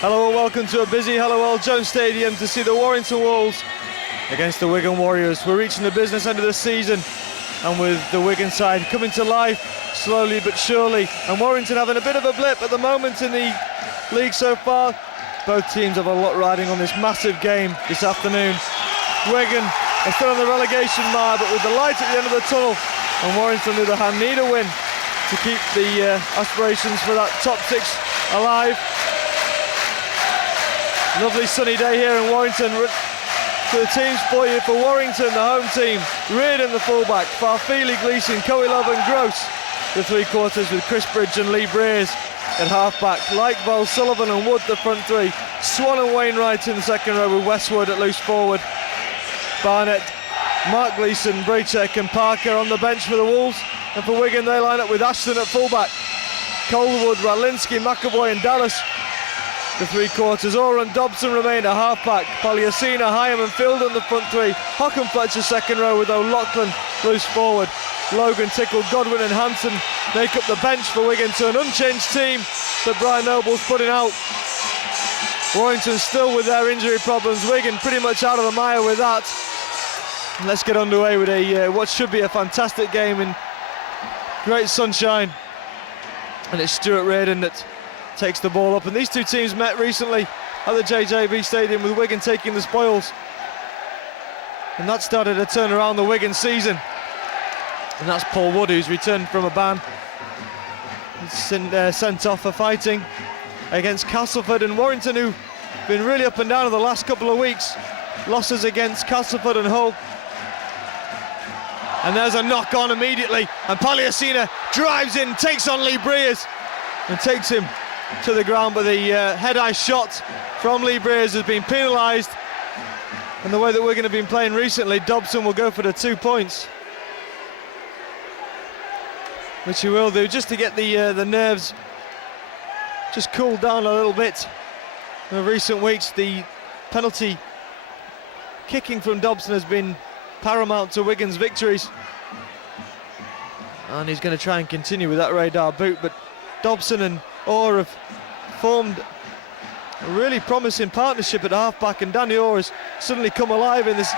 Hello and welcome to a busy Hallowell Jones Stadium to see the Warrington Wolves against the Wigan Warriors. We're reaching the business end of the season, and with the Wigan side coming to life slowly but surely, and Warrington having a bit of a blip at the moment in the league so far. Both teams have a lot riding on this massive game this afternoon. Wigan are still on the relegation mire, but with the light at the end of the tunnel, and Warrington, on the other hand, need a win to keep the aspirations for that top six alive. Lovely sunny day here in Warrington. To the teams for you, for Warrington, the home team, Reardon the fullback, Farfili, Gleeson, Coelov and Gross, the three quarters, with Chris Bridge and Lee Breers at half-back, Lightval, Sullivan and Wood the front three, Swan and Wainwright in the second row with Westwood at loose forward, Barnett, Mark Gleeson, Braycheck and Parker on the bench for the Wolves, and for Wigan they line up with Ashton at fullback, Colewood, Radlinski, McAvoy and Dallas. The three quarters, Orr and Dobson remain at half-back, Paliasina, Hyam and Field on the front three, Hock and Fletcher second row with O'Loughlin loose forward, Logan, Tickle, Godwin and Hanson make up the bench for Wigan, to an unchanged team that Brian Noble's putting out. Warrington still with their injury problems, Wigan pretty much out of the mire with that. And let's get underway with what should be a fantastic game in great sunshine. And it's Stuart Reardon that takes the ball up, and these two teams met recently at the JJB Stadium, with Wigan taking the spoils, and that started to turn around the Wigan season. And that's Paul Wood, who's returned from a ban. He's sent off for fighting against Castleford, and Warrington, who've been really up and down in the last couple of weeks. Losses against Castleford and Hull. And there's a knock on immediately, and Paliasina drives in, takes on Lee Breers and takes him to the ground, but the head-eye shot from Lee Breers has been penalised, and the way that Wigan have been playing recently, Dobson will go for the 2 points, which he will do, just to get the nerves just cooled down a little bit. In the recent weeks, the penalty kicking from Dobson has been paramount to Wigan's victories, and he's going to try and continue with that radar boot, but Dobson and Orr have formed a really promising partnership at half-back, and Danny Orr has suddenly come alive in this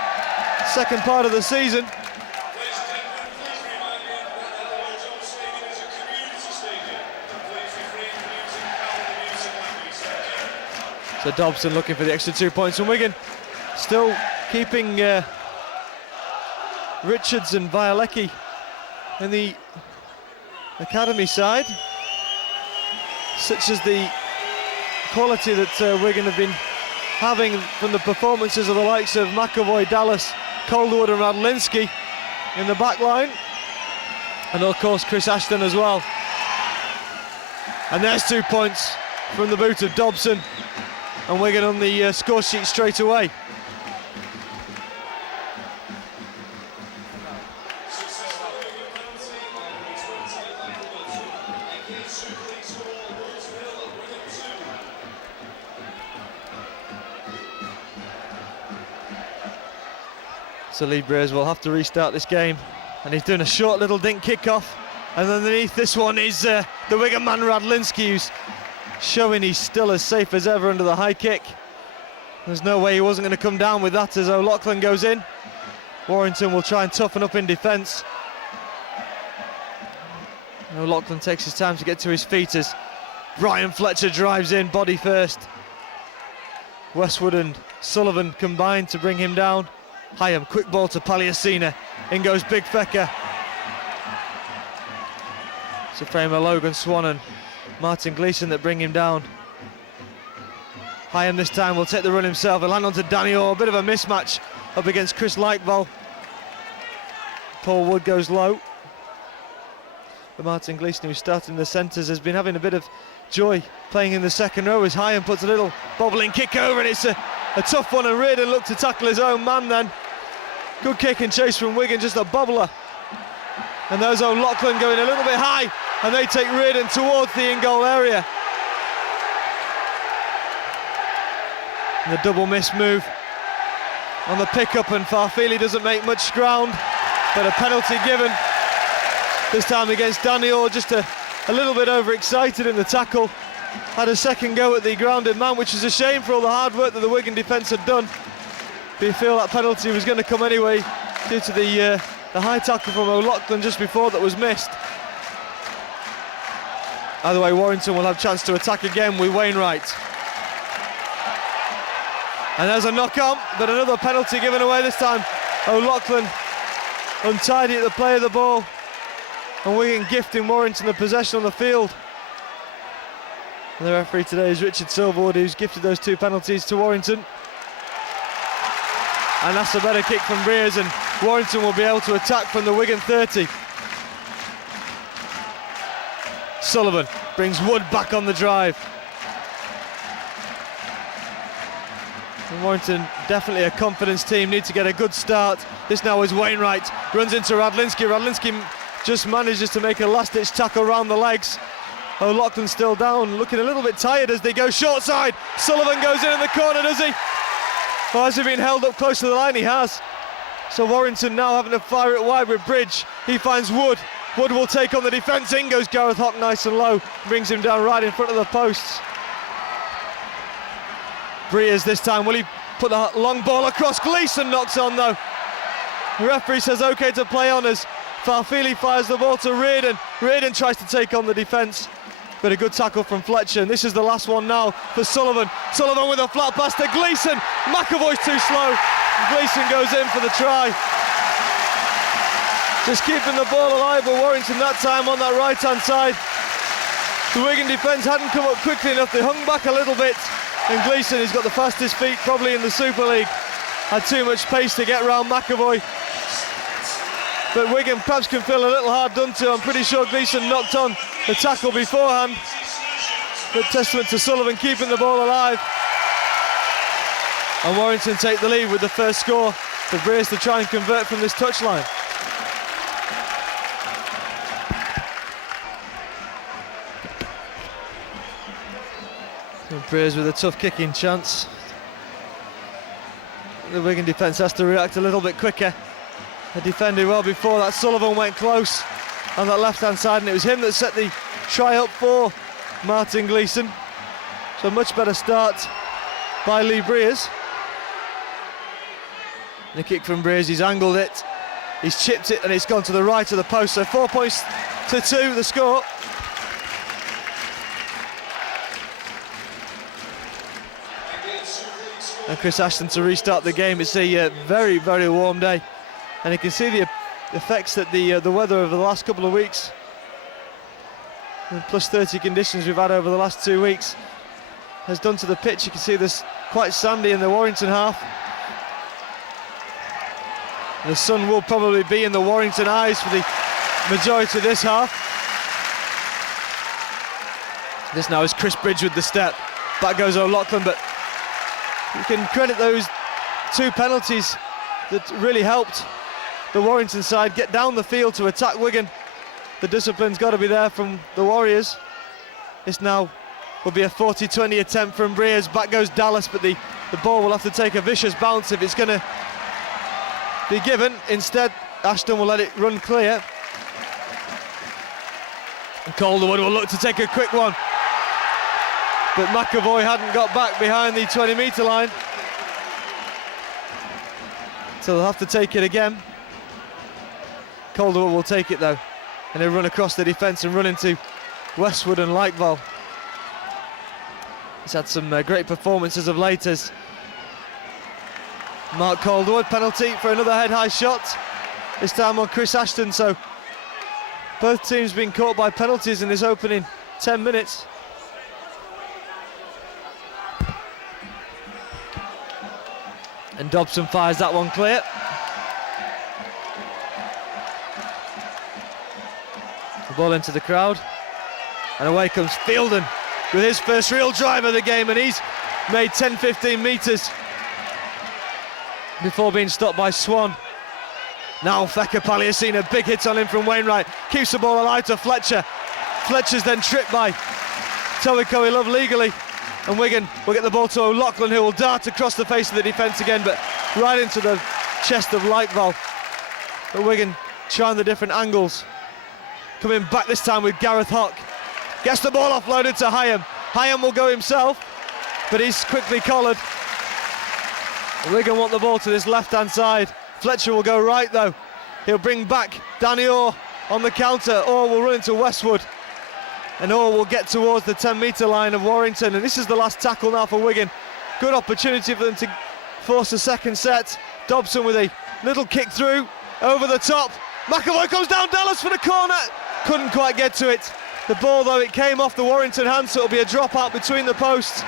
second part of the season. So Dobson looking for the extra 2 points, and Wigan still keeping Richards and Violecki in the academy side. Such as the quality that Wigan have been having from the performances of the likes of McAvoy, Dallas, Calderwood and Radlinski in the back line, and of course Chris Ashton as well. And there's 2 points from the boot of Dobson, and Wigan on the score sheet straight away. So Lee Breers will have to restart this game, and he's doing a short little dink kick-off, and underneath this one is the Wigan man Radlinski, who's showing he's still as safe as ever under the high kick. There's no way he wasn't going to come down with that as O'Loughlin goes in. Warrington will try and toughen up in defence. O'Loughlin takes his time to get to his feet as Brian Fletcher drives in, body first. Westwood and Sullivan combine to bring him down. Hyam, quick ball to Paliasina, in goes Big Fecker. It's a frame of Logan Swan and Martin Gleeson that bring him down. Hyam this time will take the run himself, he'll land onto Danny Orr, a bit of a mismatch up against Chris Lightval. Paul Wood goes low. But Martin Gleeson, who's starting the centres, has been having a bit of joy playing in the second row as Hyam puts a little bobbling kick over, and it's a tough one, and Reardon looked to tackle his own man then. Good kick and chase from Wigan, just a bobbler. And there's O'Loughlin going a little bit high, and they take Reardon towards the in-goal area. And the double miss move on the pick-up, and Farfili doesn't make much ground, but a penalty given. This time against Danny Orr, just a little bit overexcited in the tackle. had a second go at the grounded man, which is a shame for all the hard work that the Wigan defence had done. But you feel that penalty was going to come anyway due to the high tackle from O'Loughlin just before that was missed. Either way, Warrington will have a chance to attack again with Wainwright. And there's a knock on, but another penalty given away this time. O'Loughlin untidy at the play of the ball, and Wigan gifting Warrington the possession on the field. And the referee today is Richard Silverwood, who's gifted those 2 penalties to Warrington. And that's a better kick from Breers, and Warrington will be able to attack from the Wigan 30. Sullivan brings Wood back on the drive. And Warrington, definitely a confidence team, need to get a good start. This now is Wainwright, runs into Radlinski. Radlinski just manages to make a last-ditch tackle around the legs. O'Loughlin still down, looking a little bit tired as they go short side. Sullivan goes in the corner, does he? Or has he been held up close to the line? He has. So Warrington now having to fire it wide with Bridge. He finds Wood. Wood will take on the defence. In goes Gareth Hock nice and low. Brings him down right in front of the posts. Breers this time. Will he put the long ball across? Gleeson knocks on though. The referee says OK to play on as Farfili fires the ball to Reardon. Reardon tries to take on the defence. But a good tackle from Fletcher, and this is the last one now for Sullivan. Sullivan with a flat pass to Gleeson. McAvoy's too slow. Gleeson goes in for the try. Just keeping the ball alive with Warrington that time on that right-hand side. The Wigan defence hadn't come up quickly enough. They hung back a little bit, and Gleeson, who's got the fastest feet probably in the Super League, had too much pace to get round McAvoy. But Wigan perhaps can feel a little hard done to. I'm pretty sure Gleeson knocked on the tackle beforehand. But testament to Sullivan keeping the ball alive. And Warrington take the lead with the first score for Breers to try and convert from this touchline. Breers with a tough kicking chance. The Wigan defence has to react a little bit quicker. They defended well before that. Sullivan went close on that left-hand side, and it was him that set the try up for Martin Gleeson. So a much better start by Lee Breers. The kick from Breers, he's angled it, he's chipped it, and it's gone to the right of the post. So 4 points to 2, the score. And Chris Ashton to restart the game. It's a very, very warm day, and you can see the effects that the weather over the last couple of weeks, and plus 30 conditions we've had over the last 2 weeks, has done to the pitch. You can see this quite sandy in the Warrington half. The sun will probably be in the Warrington eyes for the majority of this half. This now is Chris Bridge with the step. Back goes O'Loughlin, but you can credit those 2 penalties that really helped the Warrington side get down the field to attack Wigan. The discipline's got to be there from the Warriors. This now will be a 40-20 attempt from Breers. Back goes Dallas, but the ball will have to take a vicious bounce if it's going to be given. Instead, Ashton will let it run clear. And Calderwood will look to take a quick one, but McAvoy hadn't got back behind the 20-metre line. So they'll have to take it again. Calderwood will take it though, and he'll run across the defence and run into Westwood and Lightval. He's had some great performances of late as Mark Calderwood. Penalty for another head-high shot, this time on Chris Ashton. So both teams being caught by penalties in this opening 10 minutes. And Dobson fires that one clear. The ball into the crowd, and away comes Fielden with his first real drive of the game, and he's made 10-15 metres before being stopped by Swan. Now Fekka Palliasina, big hit on him from Wainwright, keeps the ball alive to Fletcher. Fletcher's then tripped by Towi Love legally, and Wigan will get the ball to O'Loughlin, who will dart across the face of the defence again, but right into the chest of Lightval. But Wigan trying the different angles. Coming back this time with Gareth Hock. Gets the ball offloaded to Hyam. Hyam will go himself, but he's quickly collared. Wigan want the ball to this left-hand side. Fletcher will go right though. He'll bring back Danny Orr on the counter. Orr will run into Westwood. And Orr will get towards the 10-metre line of Warrington. And this is the last tackle now for Wigan. Good opportunity for them to force a second set. Dobson with a little kick through, over the top. McAvoy comes down, Dallas for the corner. Couldn't quite get to it. The ball though, it came off the Warrington hand, so it'll be a drop out between the posts.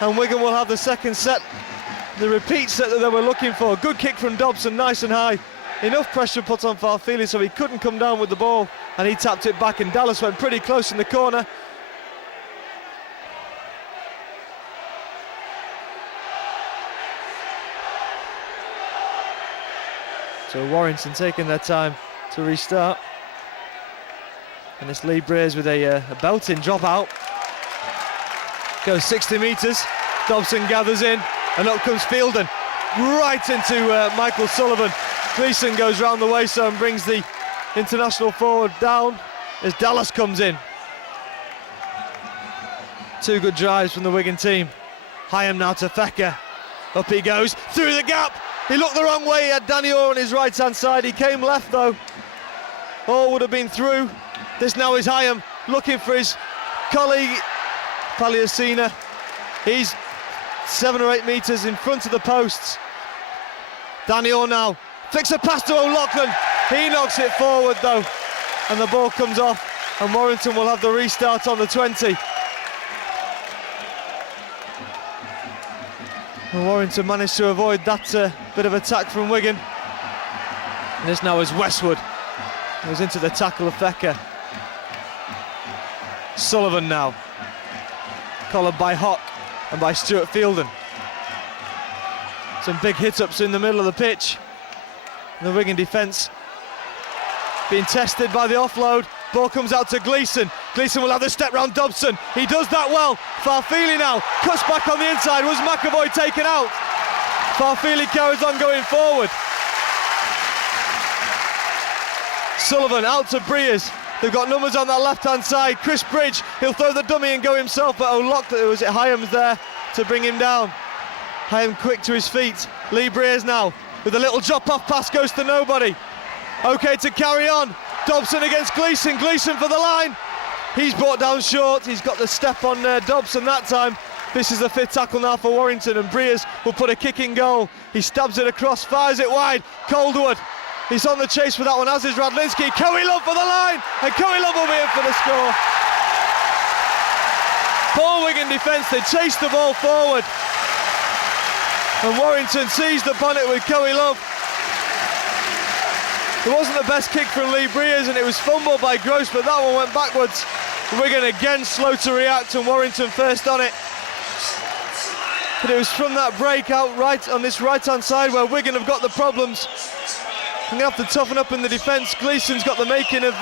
And Wigan will have the second set. The repeat set that they were looking for. Good kick from Dobson, nice and high. Enough pressure put on Farfili so he couldn't come down with the ball, and he tapped it back, and Dallas went pretty close in the corner. So Warrington taking their time to restart. And it's Lee Breers with a belting drop out. Goes 60 metres, Dobson gathers in, and up comes Fielden, right into Michael Sullivan. Gleeson goes round the waist and brings the international forward down as Dallas comes in. Two good drives from the Wigan team. Hyam now to Fecker. Up he goes, through the gap. He looked the wrong way, he had Danny Orr on his right-hand side. He came left though. Orr would have been through. This now is Hyam looking for his colleague, Paliasina. He's 7 or 8 metres in front of the posts. Danny Orr now. Flicks a pass to O'Loughlin. He knocks it forward though, and the ball comes off, and Warrington will have the restart on the 20. And Warrington managed to avoid that bit of attack from Wigan. And this now is Westwood. Goes into the tackle of Fecker. Sullivan now. Collared by Hock and by Stuart Fielden. Some big hit-ups in the middle of the pitch. The Wigan defence being tested by the offload. Ball comes out to Gleeson. Gleeson will have the step round Dobson. He does that well. Farfili now cuts back on the inside. Was McAvoy taken out? Farfili carries on going forward. Sullivan out to Breers. They've got numbers on that left-hand side. Chris Bridge, he'll throw the dummy and go himself, but O'Loughlin, was it Hyam's there to bring him down. Hyam quick to his feet. Lee Breers now with a little drop-off pass, goes to nobody. Okay to carry on. Dobson against Gleeson. Gleeson for the line. He's brought down short. He's got the step on Dobson that time. This is the 5th tackle now for Warrington, and Breers will put a kick in goal. He stabs it across, fires it wide. Calderwood, he's on the chase for that one, as is Radlinski. Coey Love for the line, and Coey Love will be in for the score. Poor Wigan defence, they chased the ball forward. And Warrington seized the bonnet with Coey Love. It wasn't the best kick from Lee Breers, and it was fumbled by Gross, but that one went backwards. Wigan again slow to react, and Warrington first on it. But it was from that break out right on this right-hand side where Wigan have got the problems. They're going to have to toughen up in the defence. Gleeson's got the making of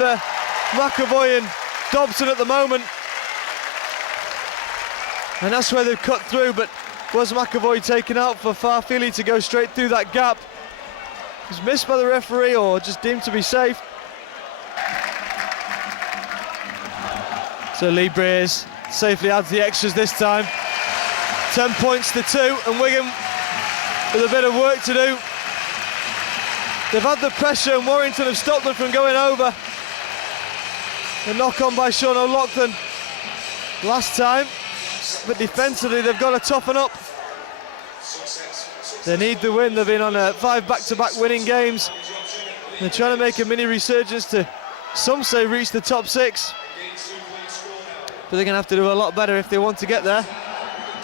McAvoy and Dobson at the moment. And that's where they've cut through, but was McAvoy taken out for Farfili to go straight through that gap? It was missed by the referee or just deemed to be safe. So Lee Breers safely adds the extras this time. 10 points to 2, and Wigan with a bit of work to do. They've had the pressure, and Warrington have stopped them from going over. A knock on by Sean O'Loughlin last time, but defensively they've got to toughen up. They need the win. They've been on 5 back-to-back winning games. They're trying to make a mini resurgence to, some say, reach the top 6. But they're going to have to do a lot better if they want to get there.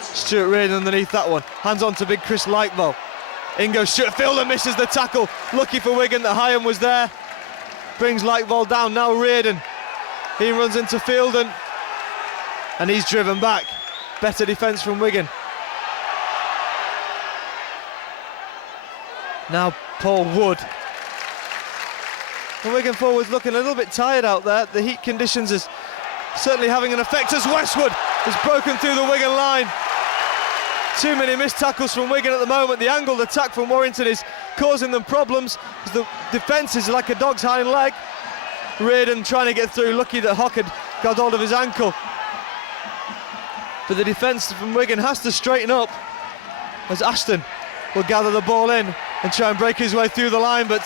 Stuart Reardon underneath that one. Hands on to big Chris Lightball. In goes Stuart Fielder, misses the tackle. Lucky for Wigan that Hyam was there. Brings Lightball down, now Reardon. He runs into Fielden. And he's driven back. Better defence from Wigan. Now Paul Wood. The Wigan forwards looking a little bit tired out there. The heat conditions is certainly having an effect as Westwood has broken through the Wigan line. Too many missed tackles from Wigan at the moment. The angled attack from Warrington is causing them problems. The defence is like a dog's hind leg. Reardon trying to get through, lucky that Hock had got hold of his ankle. But the defence from Wigan has to straighten up as Ashton will gather the ball in and try and break his way through the line, but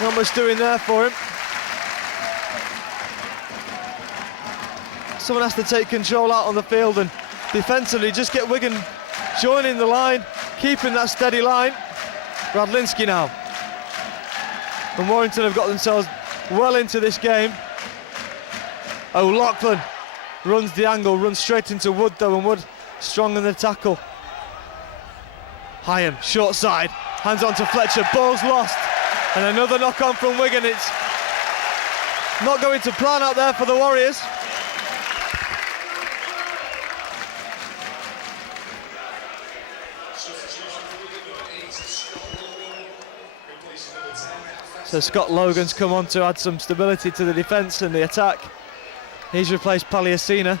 not much doing there for him. Someone has to take control out on the field and defensively just get Wigan joining the line, keeping that steady line. Radlinski now. And Warrington have got themselves well into this game. O'Loughlin runs the angle, runs straight into Wood though, and Wood strong in the tackle. Hyam, short side, hands on to Fletcher, ball's lost, and another knock on from Wigan. It's not going to plan out there for the Warriors. So Scott Logan's come on to add some stability to the defence and the attack. He's replaced Paliasina.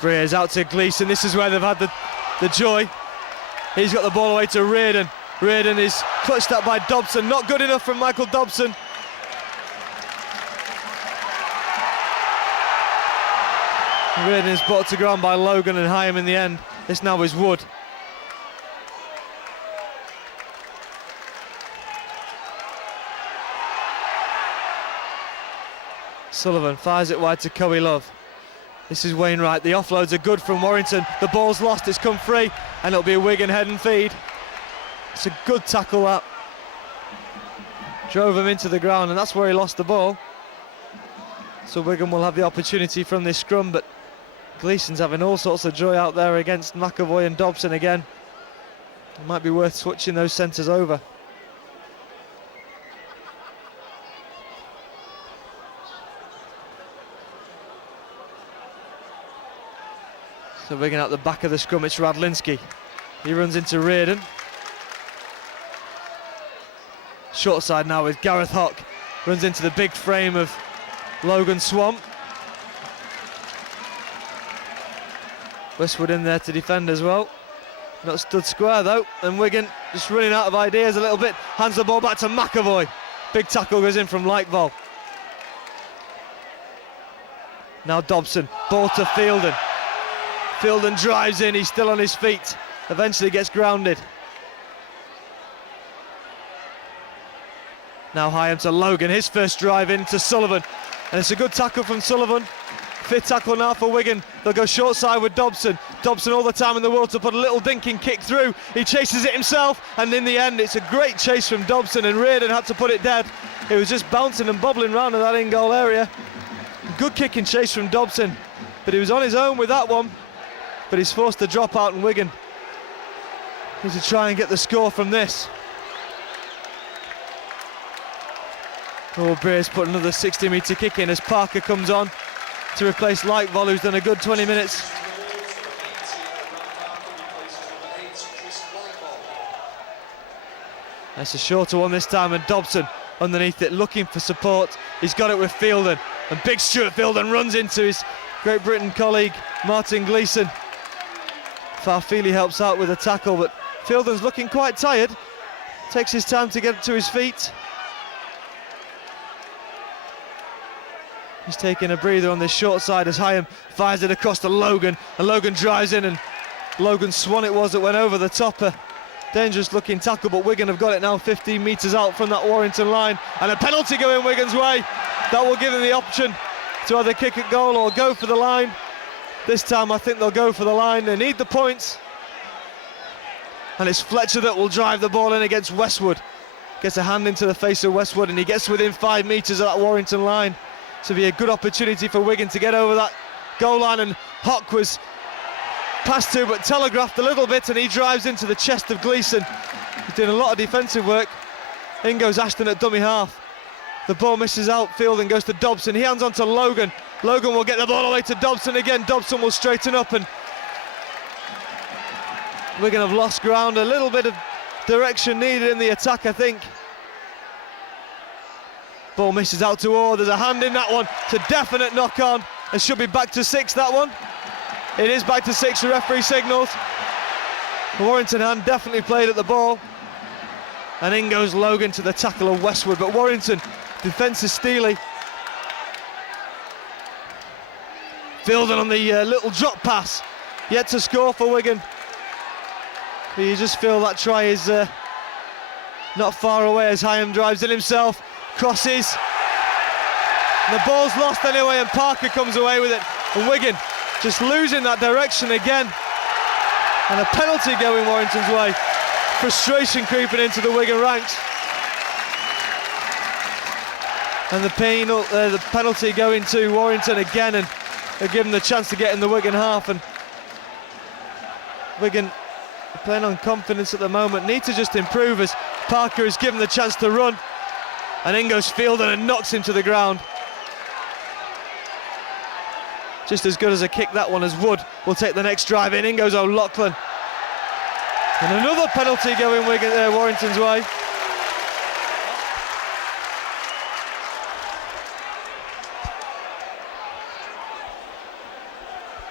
Breer's out to Gleeson. This is where they've had the joy. He's got the ball away to Reardon. Reardon is clutched up by Dobson. Not good enough from Michael Dobson. Reardon is brought to ground by Logan and Hyam in the end. This now is Wood. Sullivan fires it wide to Coe Love. This is Wainwright. The offloads are good from Warrington. The ball's lost, it's come free, and it'll be a Wigan head and feed. It's a good tackle that. Drove him into the ground, and that's where he lost the ball. So Wigan will have the opportunity from this scrum, but Gleeson's having all sorts of joy out there against McAvoy and Dobson again. It might be worth switching those centres over. So Wigan at the back of the scrum, it's Radlinski. He runs into Reardon. Short side now with Gareth Hock. Runs into the big frame of Logan Swamp. Westwood in there to defend as well. Not stood square though, and Wigan just running out of ideas a little bit. Hands the ball back to McAvoy. Big tackle goes in from Lightval. Now Dobson, ball to Fielden. Fielden drives in, he's still on his feet. Eventually gets grounded. Now Hyam to Logan, his first drive in to Sullivan. And it's a good tackle from Sullivan. Fifth tackle now for Wigan. They'll go short side with Dobson. Dobson all the time in the world to put a little dinking kick through. He chases it himself, and in the end it's a great chase from Dobson, and Reardon had to put it dead. It was just bouncing and bobbling around in that in-goal area. Good kick and chase from Dobson, but he was on his own with that one. But he's forced to drop out, and Wigan need to try and get the score from this. Oh, Breer's put another 60-metre kick in as Parker comes on to replace Lightval, who's done a good 20 minutes. That's a shorter one this time, and Dobson underneath it looking for support. He's got it with Fielden, and big Stuart Fielden runs into his Great Britain colleague Martin Gleeson. Farfili helps out with a tackle, but Fielden's looking quite tired. Takes his time to get to his feet. He's taking a breather on this short side as Hyam fires it across to Logan, and Logan drives in, and Logan Swan it was that went over the top. A dangerous looking tackle, but Wigan have got it now 15 metres out from that Warrington line, and a penalty going Wigan's way. That will give them the option to either kick at goal or go for the line. This time I think they'll go for the line. They need the points, and it's Fletcher that will drive the ball in against Westwood. Gets a hand into the face of Westwood, and he gets within 5 metres of that Warrington line. So be a good opportunity for Wigan to get over that goal line, and Hock was passed to but telegraphed a little bit, and he drives into the chest of Gleeson. He's doing a lot of defensive work. In goes Ashton at dummy half. The ball misses outfield and goes to Dobson. He hands on to Logan. Logan will get the ball away to Dobson again. Dobson will straighten up, and Wigan have lost ground. A little bit of direction needed in the attack, I think. Ball misses out to Orr. There's a hand in that one. It's a definite knock on. It should be back to 6, that one. It is back to 6, the referee signals. The Warrington hand definitely played at the ball. And in goes Logan to the tackle of Westwood. But Warrington Defence is steely. Fielding on the little drop pass. Yet to score for Wigan. But you just feel that try is not far away as Hyam drives in himself. Crosses. And the ball's lost anyway, and Parker comes away with it. And Wigan just losing that direction again. And a penalty going Warrington's way. Frustration creeping into the Wigan ranks. And the penalty going to Warrington again, and they're given the chance to get in the Wigan half. And Wigan playing on confidence at the moment, need to just improve as Parker is given the chance to run. And in goes Fielden and knocks him to the ground. Just as good as a kick that one as Wood will take the next drive in. In goes O'Loughlin. And another penalty going Warrington's way.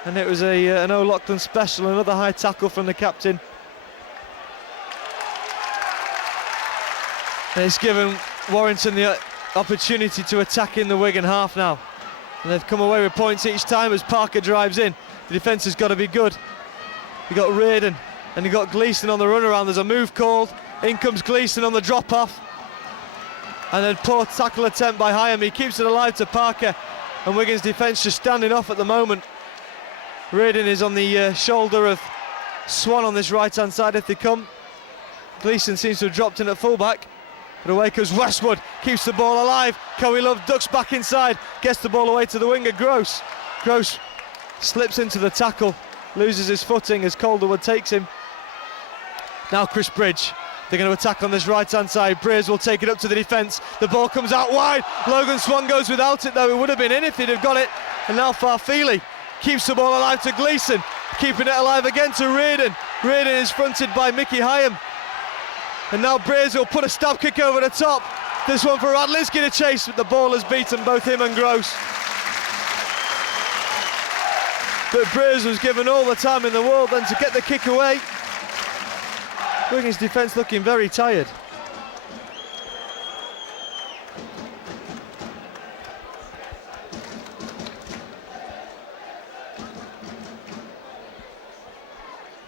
And it was an O'Loughlin special, another high tackle from the captain. And it's given Warrington the opportunity to attack in the Wigan half now. And they've come away with points each time as Parker drives in. The defence has got to be good. You got Reardon and you got Gleeson on the run around. There's a move called. In comes Gleeson on the drop off. And then poor tackle attempt by Hyam. He keeps it alive to Parker. And Wigan's defence just standing off at the moment. Reardon is on the shoulder of Swan on this right hand side if they come. Gleeson seems to have dropped in at fullback. But away goes Westwood, keeps the ball alive. Cowie Love ducks back inside, gets the ball away to the winger, Gross. Gross slips into the tackle, loses his footing as Calderwood takes him. Now Chris Bridge, they're going to attack on this right hand side. Breers will take it up to the defence. The ball comes out wide. Logan Swan goes without it though. It would have been in if he'd have got it. And now Farfili keeps the ball alive to Gleeson, keeping it alive again to Reardon. Reardon is fronted by Mickey Hyam. And now Breers will put a stab kick over the top. This one for Radlinski to chase, but the ball has beaten both him and Gross. But Breers was given all the time in the world then to get the kick away. Wigan's defence looking very tired.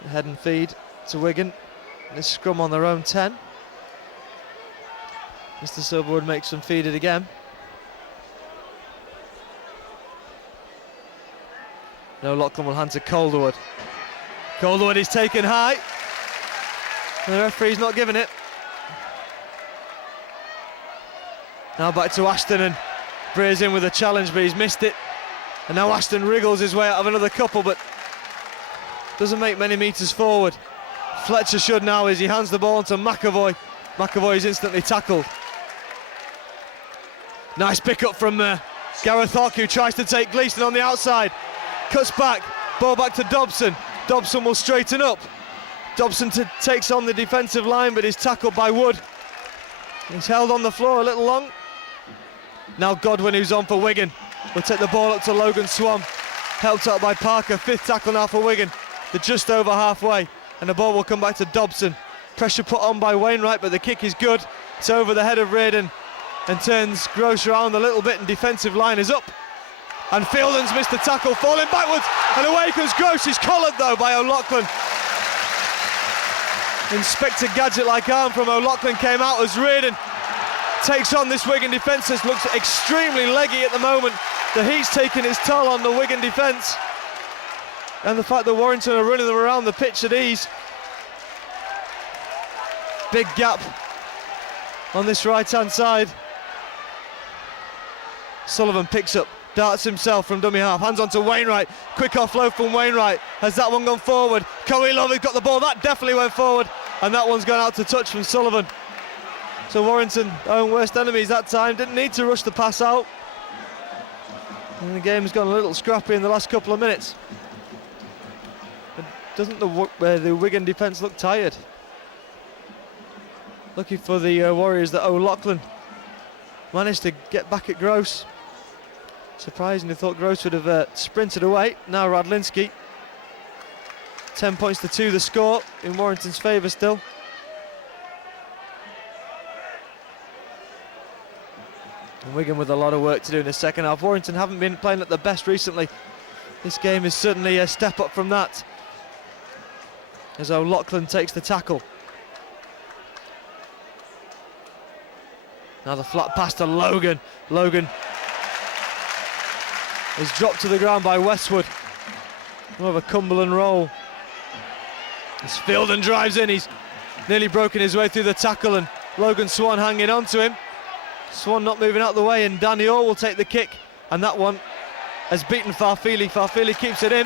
Head and feed to Wigan. This scrum on their own 10. Mr. Silverwood makes them feed it again. No, Loughlin will hand to Calderwood. Calderwood is taken high. And the referee's not giving it. Now back to Ashton, and Breers in with a challenge, but he's missed it. And now Ashton wriggles his way out of another couple, but doesn't make many metres forward. Fletcher should now as he hands the ball to McAvoy. McAvoy is instantly tackled. Nice pick up from Gareth Hawke, who tries to take Gleeson on the outside. Cuts back, ball back to Dobson. Dobson will straighten up. Dobson takes on the defensive line, but is tackled by Wood. He's held on the floor a little long. Now Godwin, who's on for Wigan, will take the ball up to Logan Swan. Helped out by Parker, fifth tackle now for Wigan. They're just over halfway. And the ball will come back to Dobson. Pressure put on by Wainwright, but the kick is good. It's over the head of Reardon and turns Gross around a little bit, and defensive line is up. And Fielden's missed the tackle, falling backwards, and away comes Gross. He's collared though by O'Loughlin. Inspector Gadget-like arm from O'Loughlin came out as Reardon takes on this Wigan defence. This looks extremely leggy at the moment. The heat's taking its toll on the Wigan defence. And the fact that Warrington are running them around the pitch at ease. Big gap on this right-hand side. Sullivan picks up, darts himself from dummy half, hands on to Wainwright. Quick offload from Wainwright. Has that one gone forward? Cowie Love has got the ball. That definitely went forward. And that one's gone out to touch from Sullivan. So Warrington, own worst enemies that time. Didn't need to rush the pass out. And the game's gone a little scrappy in the last couple of minutes. Doesn't the Wigan defence look tired? Looking for the Warriors that O'Loughlin managed to get back at Gross. Surprisingly, thought Gross would have sprinted away. Now Radlinski. 10 points to 2 the score in Warrington's favour still. And Wigan with a lot of work to do in the second half. Warrington haven't been playing at their best recently. This game is certainly a step up from that, as O'Loughlin takes the tackle. Now the flat pass to Logan. Logan is dropped to the ground by Westwood. More of a Cumberland roll. As Fielden drives in, he's nearly broken his way through the tackle, and Logan Swan hanging on to him. Swan not moving out of the way, and Danny Orr will take the kick, and that one has beaten Farfili. Farfili keeps it in,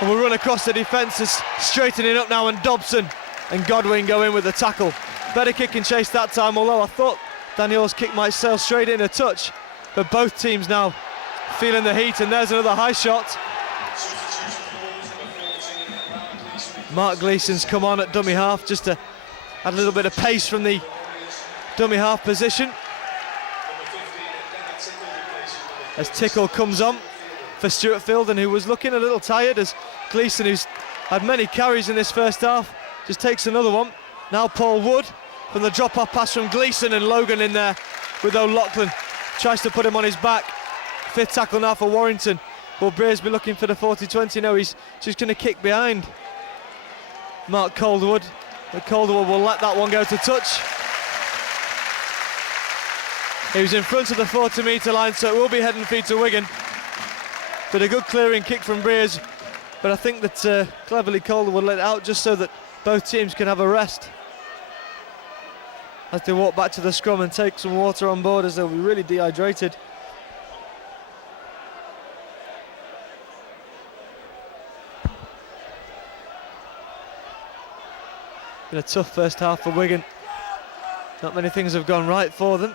and we'll run across the defence, is straightening up now, and Dobson and Godwin go in with the tackle. Better kick and chase that time, although I thought Danny Orr's kick might sail straight in a touch, but both teams now feeling the heat, and there's another high shot. Mark Gleeson's come on at dummy half just to add a little bit of pace from the dummy half position. As Tickle comes on for Stuart Fielden, who was looking a little tired, as Gleeson, who's had many carries in this first half, just takes another one. Now Paul Wood from the drop-off pass from Gleeson, and Logan in there with O'Loughlin. Tries to put him on his back. Fifth tackle now for Warrington. Will Braesby looking for the 40-20? No, he's just going to kick behind Mark Calderwood. But Calderwood will let that one go to touch. He was in front of the 40-metre line, so it will be head and feet to Wigan. But a good clearing kick from Breers. But I think that cleverly Calderwood let it out just so that both teams can have a rest as they walk back to the scrum and take some water on board, as they'll be really dehydrated. Been a tough first half for Wigan. Not many things have gone right for them.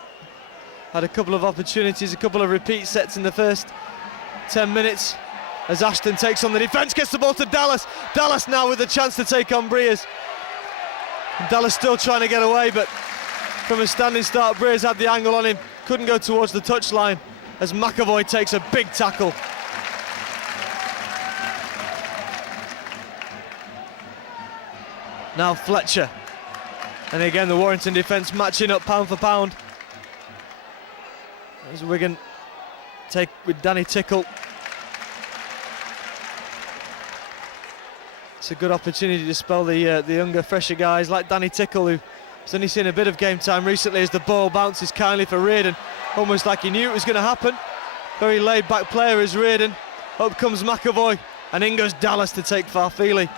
Had a couple of opportunities, a couple of repeat sets in the first 10 minutes. As Ashton takes on the defence, gets the ball to Dallas. Dallas now with a chance to take on Breers. Dallas still trying to get away, but from a standing start, Breers had the angle on him. Couldn't go towards the touchline as McAvoy takes a big tackle. Now Fletcher. And again, the Warrington defence matching up pound for pound. As Wigan take with Danny Tickle. It's a good opportunity to spell the younger, fresher guys like Danny Tickle, who's only seen a bit of game time recently, as the ball bounces kindly for Reardon, almost like he knew it was going to happen. Very laid-back player is Reardon. Up comes McAvoy, and in goes Dallas to take Farfili.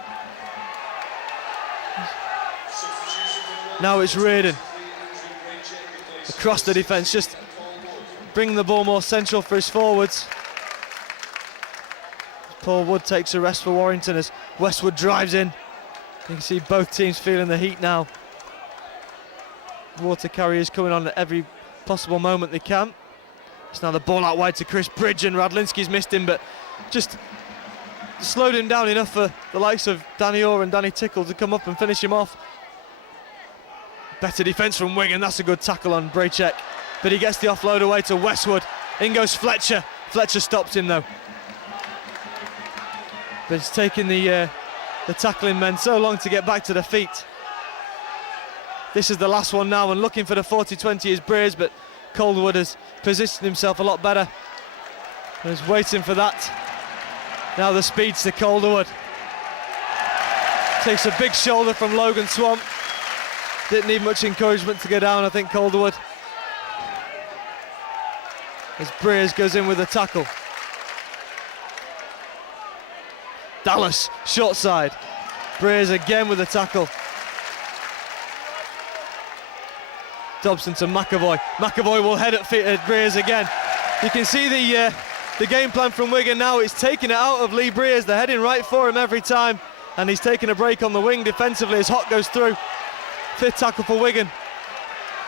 Now it's Reardon across the defence, just bringing the ball more central for his forwards. Paul Wood takes a rest for Warrington as Westwood drives in. You can see both teams feeling the heat now. Water carriers coming on at every possible moment they can. It's now the ball out wide to Chris Bridge, and Radlinski's missed him, but just slowed him down enough for the likes of Danny Orr and Danny Tickle to come up and finish him off. Better defence from Wigan. That's a good tackle on Braychek, but he gets the offload away to Westwood. In goes Fletcher. Fletcher stops him though. But it's taken the tackling men so long to get back to the feet. This is the last one now, and looking for the 40-20 is Breers, but Calderwood has positioned himself a lot better and is waiting for that. Now the speeds to Calderwood. Takes a big shoulder from Logan Swan. Didn't need much encouragement to go down, I think, Calderwood. As Breers goes in with a tackle. Dallas, short side. Breers again with a tackle. Dobson to McAvoy. McAvoy will head at feet at Breers again. You can see the game plan from Wigan now. It's taking it out of Lee Breers. They're heading right for him every time, and he's taking a break on the wing defensively as Hott goes through. Fifth tackle for Wigan.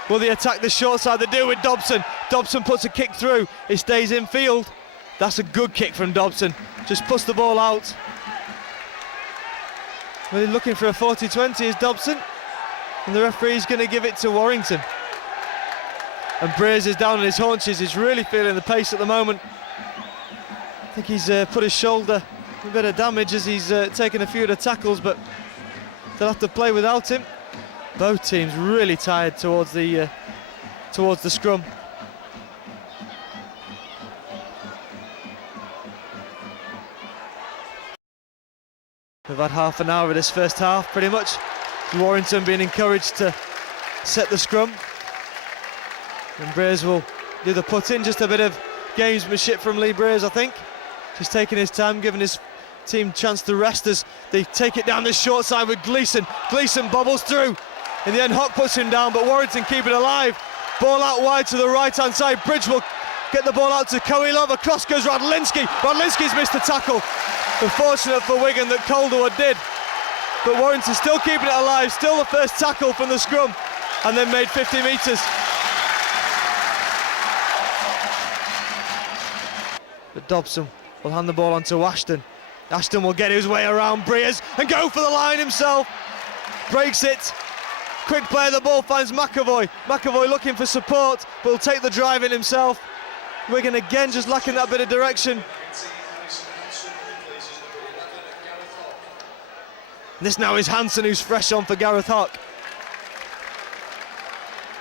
Will they attack the short side? They do with Dobson. Dobson puts a kick through. It stays in field. That's a good kick from Dobson. Just puts the ball out. Really looking for a 40-20 is Dobson, and the referee's going to give it to Warrington. And Breers is down on his haunches. He's really feeling the pace at the moment. I think he's put his shoulder a bit of damage as he's taken a few of the tackles, but they'll have to play without him. Both teams really tired towards the scrum. We've had half an hour of this first half, pretty much. Warrington being encouraged to set the scrum. And Breers will do the put-in, just a bit of gamesmanship from Lee Breers, I think. Just taking his time, giving his team chance to rest as they take it down this short side with Gleeson. Gleeson bobbles through. In the end, Hock puts him down, but Warrington keep it alive. Ball out wide to the right-hand side. Bridge will get the ball out to Coelov. Across goes Radlinski. Radlinski's missed the tackle. Unfortunate for Wigan that Calderwood did. But Warrington still keeping it alive. Still the first tackle from the scrum. And then made 50 metres. But Dobson will hand the ball on to Ashton. Ashton will get his way around Breers and go for the line himself. Breaks it. Quick play of the ball finds McAvoy. McAvoy looking for support, but will take the drive in himself. Wigan again just lacking that bit of direction. This now is Hansen who's fresh on for Gareth Hock.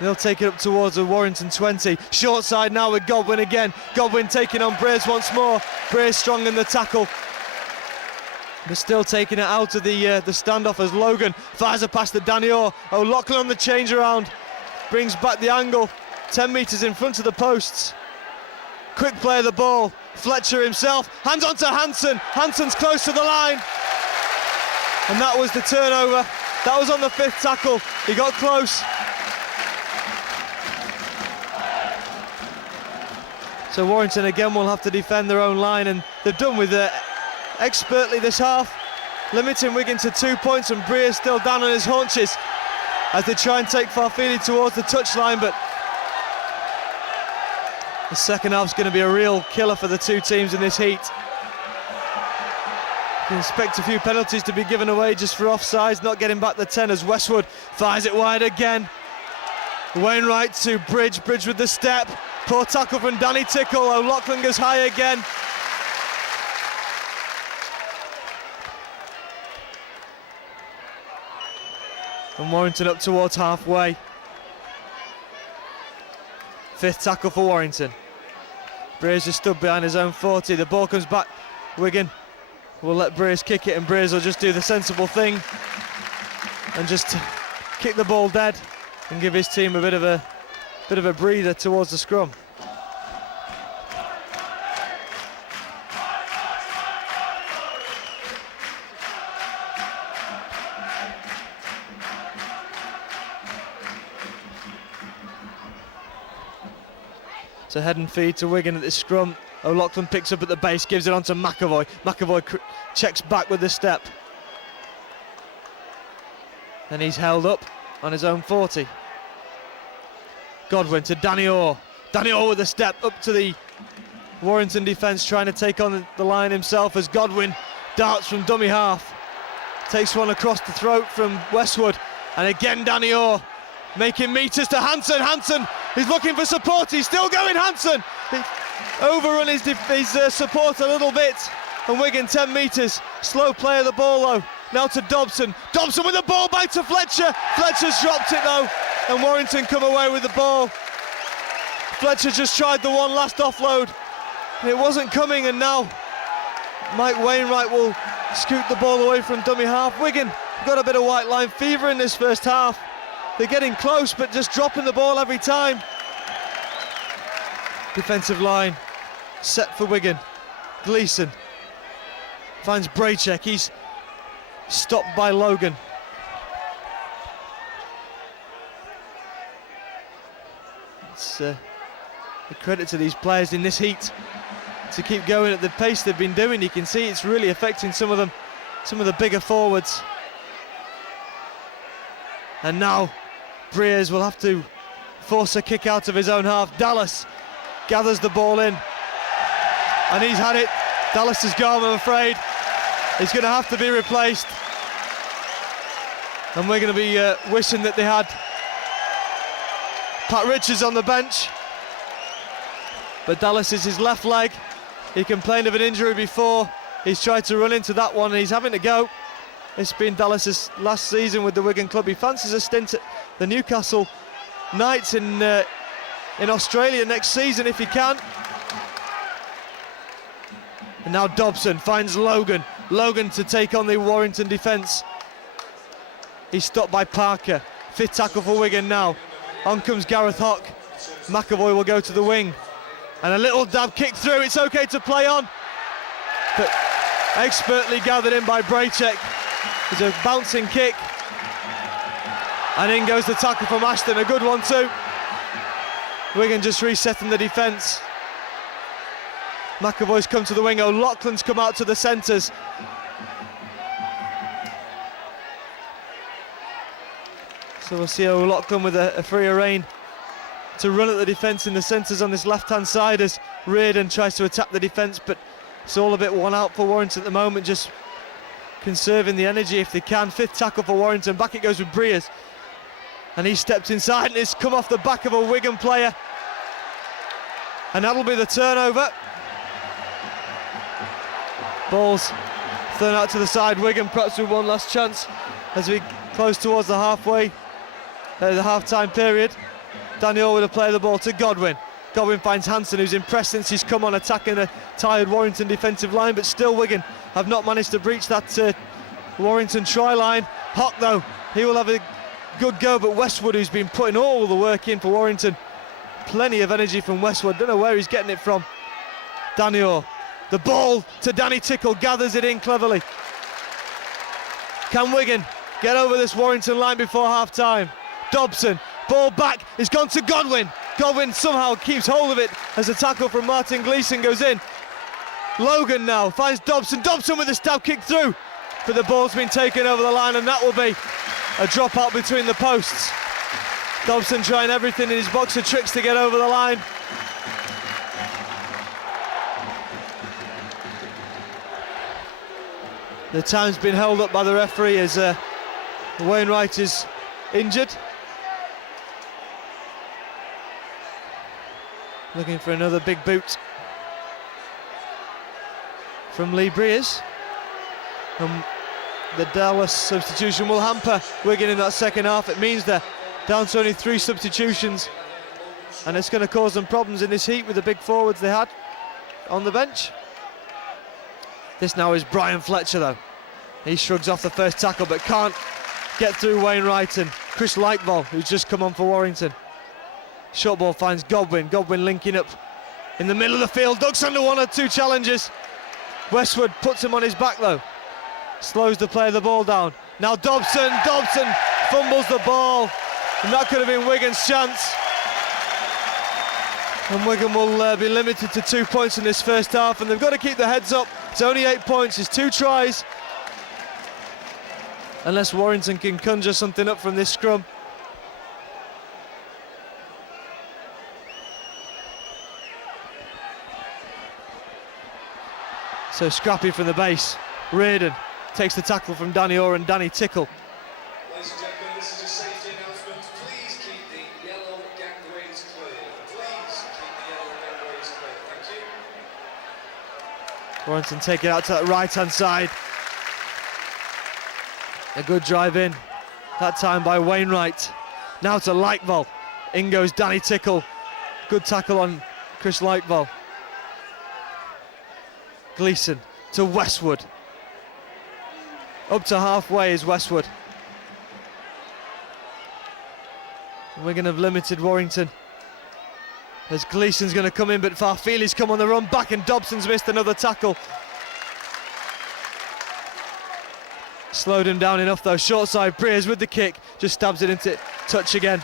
They'll take it up towards the Warrington 20. Short side now with Godwin again. Godwin taking on Breers once more. Breers strong in the tackle. They're still taking it out of the standoff as Logan fires a pass to Danny Orr. O'Loughlin on the change around. Brings back the angle. 10 metres in front of the posts. Quick play of the ball. Fletcher himself. Hands on to Hansen. Hansen's close to the line. And that was the turnover. That was on the 5th tackle. He got close. So Warrington again will have to defend their own line, and they've done with it expertly this half, limiting Wigan to 2 points, and Breers still down on his haunches as they try and take Farfili towards the touchline. But the second half's going to be a real killer for the two teams in this heat. You can expect a few penalties to be given away just for offsides, not getting back the 10 as Westwood fires it wide again. Wainwright to Bridge. Bridge with the step. Poor tackle from Danny Tickle. O'Loughlin goes high again. And Warrington up towards halfway. 5th tackle for Warrington. Breers just stood behind his own 40. The ball comes back. Wigan will let Breers kick it, and Breers will just do the sensible thing and just kick the ball dead and give his team a bit of a breather towards the scrum. So head and feed to Wigan at this scrum. O'Loughlin picks up at the base, gives it on to McAvoy. McAvoy checks back with the step. And he's held up on his own 40. Godwin to Danny Orr. Danny Orr with a step up to the Warrington defence, trying to take on the line himself as Godwin darts from dummy half. Takes one across the throat from Westwood. And again Danny Orr making metres to Hansen. Hansen is looking for support. He's still going, Hansen. He overrun his support a little bit. And Wigan 10 metres. Slow play of the ball though. Now to Dobson. Dobson with the ball back to Fletcher. Fletcher's dropped it though. And Warrington come away with the ball. Fletcher just tried the one last offload. And it wasn't coming, and now Mike Wainwright will scoot the ball away from dummy half. Wigan got a bit of white line fever in this first half. They're getting close, but just dropping the ball every time. Defensive line set for Wigan. Gleeson finds Braycheck. He's stopped by Logan. It's a credit to these players in this heat to keep going at the pace they've been doing. You can see it's really affecting some of them, some of the bigger forwards. And now Breers will have to force a kick out of his own half. Dallas gathers the ball in, and he's had it. Dallas is gone, I'm afraid. He's going to have to be replaced, and we're going to be wishing that they had Pat Richards on the bench. But Dallas is his left leg. He complained of an injury before. He's tried to run into that one, and he's having to go. It's been Dallas's last season with the Wigan club. He fancies a stint at the Newcastle Knights in Australia next season if he can. And now Dobson finds Logan. Logan to take on the Warrington defence. He's stopped by Parker. 5th tackle for Wigan now. On comes Gareth Hock. McAvoy will go to the wing. And a little dab kick through. It's okay to play on. But expertly gathered in by Braychek. It's a bouncing kick. And in goes the tackle from Ashton. A good one too. Wigan just resetting the defence. McAvoy's come to the wing. O'Loughlin's come out to the centres. So we'll see O'Loughlin with a freer rein to run at the defence in the centres on this left-hand side as Reardon tries to attack the defence, but it's all a bit one out for Warrington at the moment, just conserving the energy if they can. 5th tackle for Warrington. Back it goes with Breers. And he stepped inside and it's come off the back of a Wigan player. And that'll be the turnover. Ball's thrown out to the side. Wigan perhaps with one last chance as we close towards the half-time period. Daniel will play the ball to Godwin. Godwin finds Hansen, who's impressed since he's come on, attacking a tired Warrington defensive line, but still Wigan have not managed to breach that Warrington try line. Hock though, he will have a good go, but Westwood, who's been putting all the work in for Warrington, plenty of energy from Westwood, don't know where he's getting it from. Daniel, the ball to Danny Tickle, gathers it in cleverly. Can Wigan get over this Warrington line before half-time? Dobson, ball back, it's gone to Godwin. Godwin somehow keeps hold of it as a tackle from Martin Gleeson goes in. Logan now finds Dobson. Dobson with a stab kick through, but the ball's been taken over the line and that will be a drop out between the posts. Dobson trying everything in his box of tricks to get over the line. The time's been held up by the referee as Wainwright is injured. Looking for another big boot from Lee Breers. The Dallas substitution will hamper Wigan in that second half. It means they're down to only 3 substitutions, and it's going to cause them problems in this heat with the big forwards they had on the bench. This now is Brian Fletcher though. He shrugs off the first tackle but can't get through Wainwright and Chris Lightball, who's just come on for Warrington. Short ball finds Godwin. Godwin linking up in the middle of the field. Ducks under 1 or 2 challenges. Westwood puts him on his back though. Slows the play of the ball down. Now Dobson. Dobson fumbles the ball. And that could have been Wigan's chance. And Wigan will be limited to 2 points in this first half. And they've got to keep their heads up. It's only 8 points. It's 2 tries. Unless Warrington can conjure something up from this scrum. So Scrappy from the base. Reardon takes the tackle from Danny Orr and Danny Tickle. Ladies and gentlemen, this is a safety announcement. Please keep the yellow gangways clear. Please keep the yellow gangways clear. Thank you. Warrington take it out to that right-hand side. A good drive in, that time by Wainwright. Now to Lightball. In goes Danny Tickle. Good tackle on Chris Lightball. Gleeson to Westwood. Up to halfway is Westwood. Wigan have limited Warrington as Gleeson's going to come in, but Farfili's come on the run back and Dobson's missed another tackle. Slowed him down enough though. Short side, Breers with the kick, just stabs it into touch again.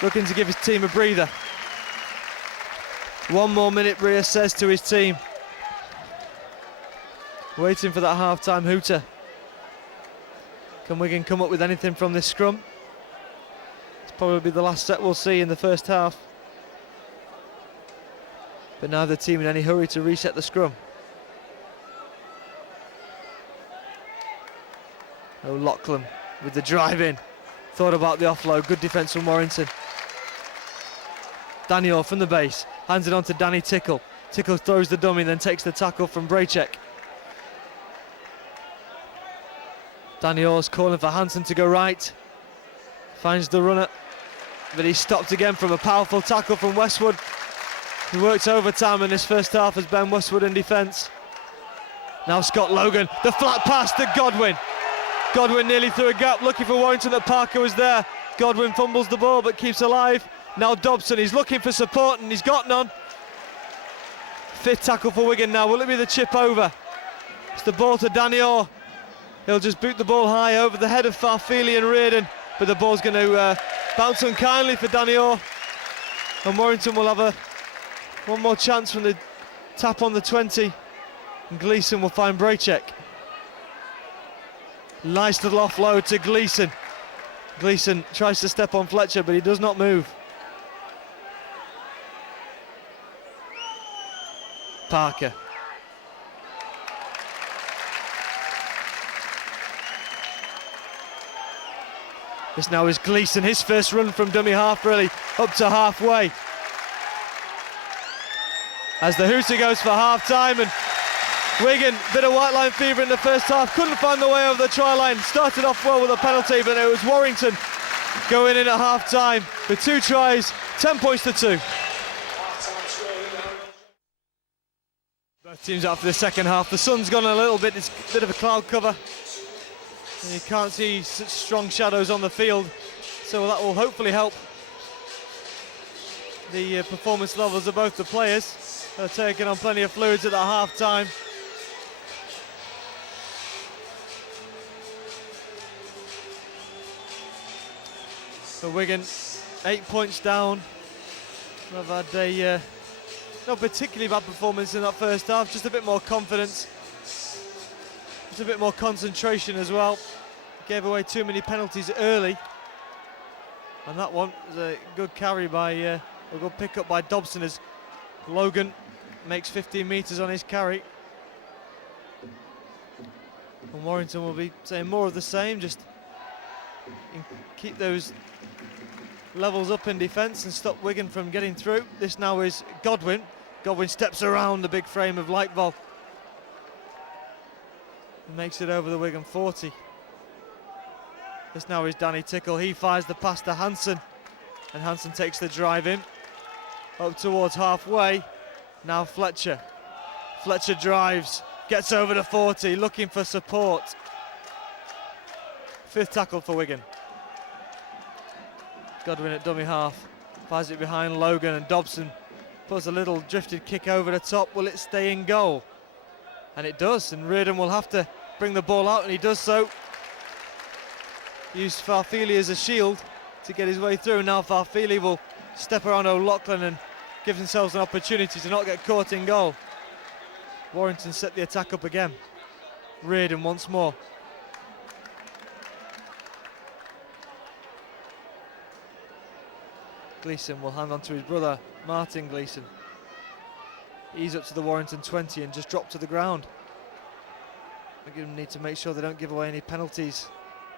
Looking to give his team a breather. 1 more minute, Breers says to his team. Waiting for that half-time hooter. Can Wigan come up with anything from this scrum? It's probably the last set we'll see in the first half. But neither team in any hurry to reset the scrum. O'Loughlin with the drive in. Thought about the offload. Good defence from Warrington. Daniel from the base. Hands it on to Danny Tickle. Tickle throws the dummy, then takes the tackle from Braychek. Daniel's calling for Hansen to go right. Finds the runner, but he's stopped again from a powerful tackle from Westwood. He works overtime in this first half as Ben Westwood in defence. Now Scott Logan, the flat pass to Godwin. Godwin nearly through a gap, looking for Warrington, that Parker was there. Godwin fumbles the ball but keeps alive. Now Dobson, he's looking for support and he's got none. 5th tackle for Wigan now. Will it be the chip over? It's the ball to Danny Orr. He'll just boot the ball high over the head of Farfili and Reardon, but the ball's going to bounce unkindly for Danny Orr. And Warrington will have one more chance from the tap on the 20. And Gleeson will find Braychek. Nice little offload to Gleeson. Gleeson tries to step on Fletcher, but he does not move. Parker. This now is Gleeson, his first run from dummy half, really, up to halfway. As the hooter goes for half-time, and Wigan, bit of white line fever in the first half, couldn't find the way over the try line. Started off well with a penalty, but it was Warrington going in at half-time with 2 tries, 10 points to 2. Both teams out for the second half. The sun's gone a little bit, it's a bit of a cloud cover. And you can't see such strong shadows on the field, so that will hopefully help the performance levels of both the players. They're taking on plenty of fluids at the half-time. For Wigan, 8 points down. They've had a not particularly bad performance in that first half, just a bit more confidence. Just a bit more concentration as well. Gave away too many penalties early. And that one was a good carry by, a good pick up by Dobson as Logan makes 15 metres on his carry. And Warrington will be saying more of the same, just keep those levels up in defence and stop Wigan from getting through. This now is Godwin. Godwin steps around the big frame of Lightball and makes it over the Wigan 40. This now is Danny Tickle. He fires the pass to Hansen, and Hansen takes the drive in up towards halfway. Now Fletcher. Fletcher drives, gets over the 40, looking for support. 5th tackle for Wigan. Godwin at dummy half, fires it behind Logan, and Dobson puts a little drifted kick over the top. Will it stay in goal? And it does, and Reardon will have to bring the ball out, and he does so. Used Farfili as a shield to get his way through. Now Farfili will step around O'Loughlin and give themselves an opportunity to not get caught in goal. Warrington set the attack up again. Reardon once more. Gleeson will hand on to his brother, Martin Gleeson. He's up to the Warrington 20 and just dropped to the ground. Wigan need to make sure they don't give away any penalties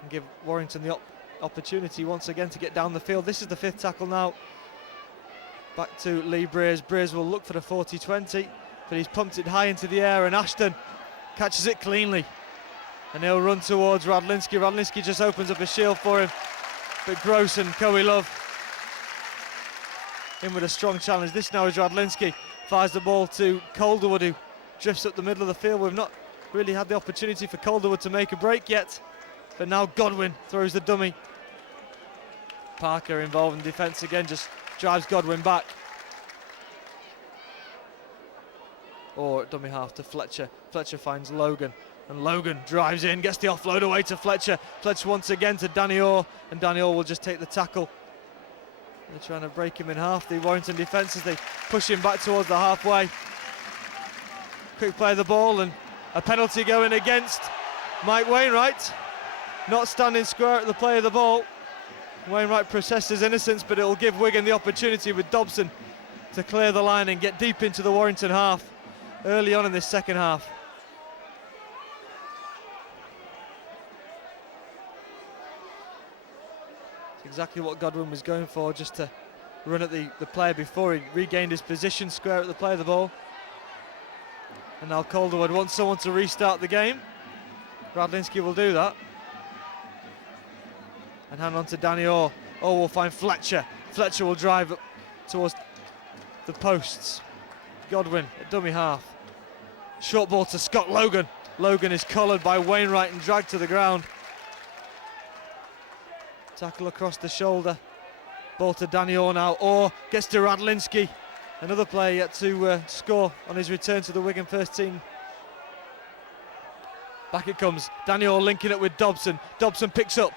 and give Warrington the opportunity once again to get down the field. This is the 5th tackle now. Back to Lee Breers. Breers will look for the 40-20, but he's pumped it high into the air, and Ashton catches it cleanly. And he'll run towards Radlinski. Radlinski just opens up a shield for him, but Gross and Coe Love in with a strong challenge. This now is Radlinski. Fires the ball to Calderwood, who drifts up the middle of the field. We've not really had the opportunity for Calderwood to make a break yet, but now Godwin throws the dummy. Parker involved in defence again, just drives Godwin back. Or dummy half to Fletcher. Fletcher finds Logan, and Logan drives in, gets the offload away to Fletcher. Fletcher once again to Danny Orr, and Danny Orr will just take the tackle. They're trying to break him in half, the Warrington defence, as they push him back towards the halfway. Quick play of the ball, and a penalty going against Mike Wainwright. Not standing square at the play of the ball. Wainwright protests his innocence, but it will give Wigan the opportunity with Dobson to clear the line and get deep into the Warrington half early on in this second half. Exactly what Godwin was going for, just to run at the player before he regained his position square at the play of the ball. And now Calderwood wants someone to restart the game. Radlinski will do that. And hand on to Danny Orr. Orr will find Fletcher. Fletcher will drive up towards the posts. Godwin at dummy half. Short ball to Scott Logan. Logan is collared by Wainwright and dragged to the ground. Tackle across the shoulder. Ball to Danny Orr now. Orr gets to Radlinski. Another player yet to score on his return to the Wigan first team. Back it comes. Danny Orr linking up with Dobson. Dobson picks up.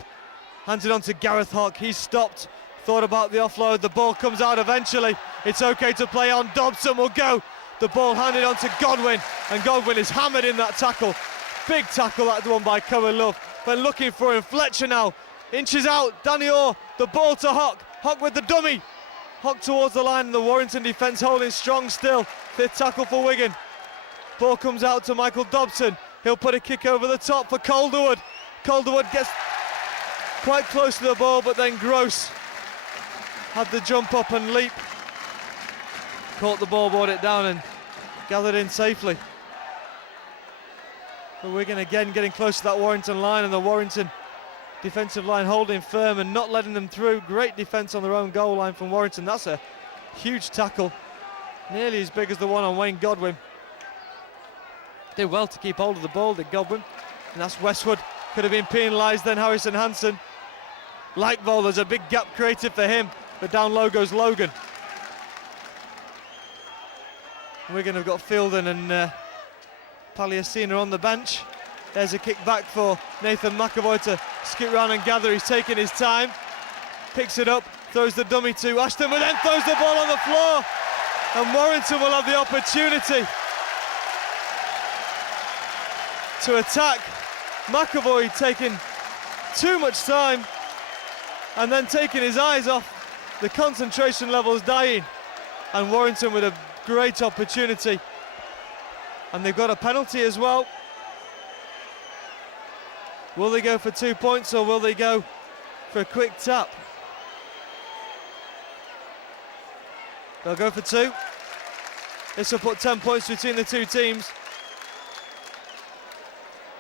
Hands it on to Gareth Hock. He's stopped. Thought about the offload. The ball comes out eventually. It's okay to play on. Dobson will go. The ball handed on to Godwin. And Godwin is hammered in that tackle. Big tackle, that one by Cohen Love. But looking for him. Fletcher now. Inches out. Danny Orr. The ball to Hock. Hock with the dummy. Hock towards the line, and the Warrington defence holding strong still. Fifth tackle for Wigan. Ball comes out to Michael Dobson. He'll put a kick over the top for Calderwood. Calderwood gets quite close to the ball, but then Gross had the jump up and leap. Caught the ball, brought it down and gathered in safely. But Wigan again getting close to that Warrington line, and the Warrington defensive line holding firm and not letting them through. Great defence on their own goal line from Warrington. That's a huge tackle, nearly as big as the one on Wayne Godwin. Did well to keep hold of the ball, did Godwin, and that's Westwood. Could have been penalised then, Harrison Hansen. Lightvoll, there's a big gap created for him, but down low goes Logan. Wigan have got Fielden and Paliasina on the bench. There's a kick back for Nathan McAvoy to skip round and gather. He's taking his time, picks it up, throws the dummy to Ashton, but then throws the ball on the floor, and Warrington will have the opportunity to attack. McAvoy taking too much time and then taking his eyes off. The concentration level's dying, and Warrington with a great opportunity, and they've got a penalty as well. Will they go for 2 points, or will they go for a quick tap? They'll go for 2. This will put 10 points between the two teams.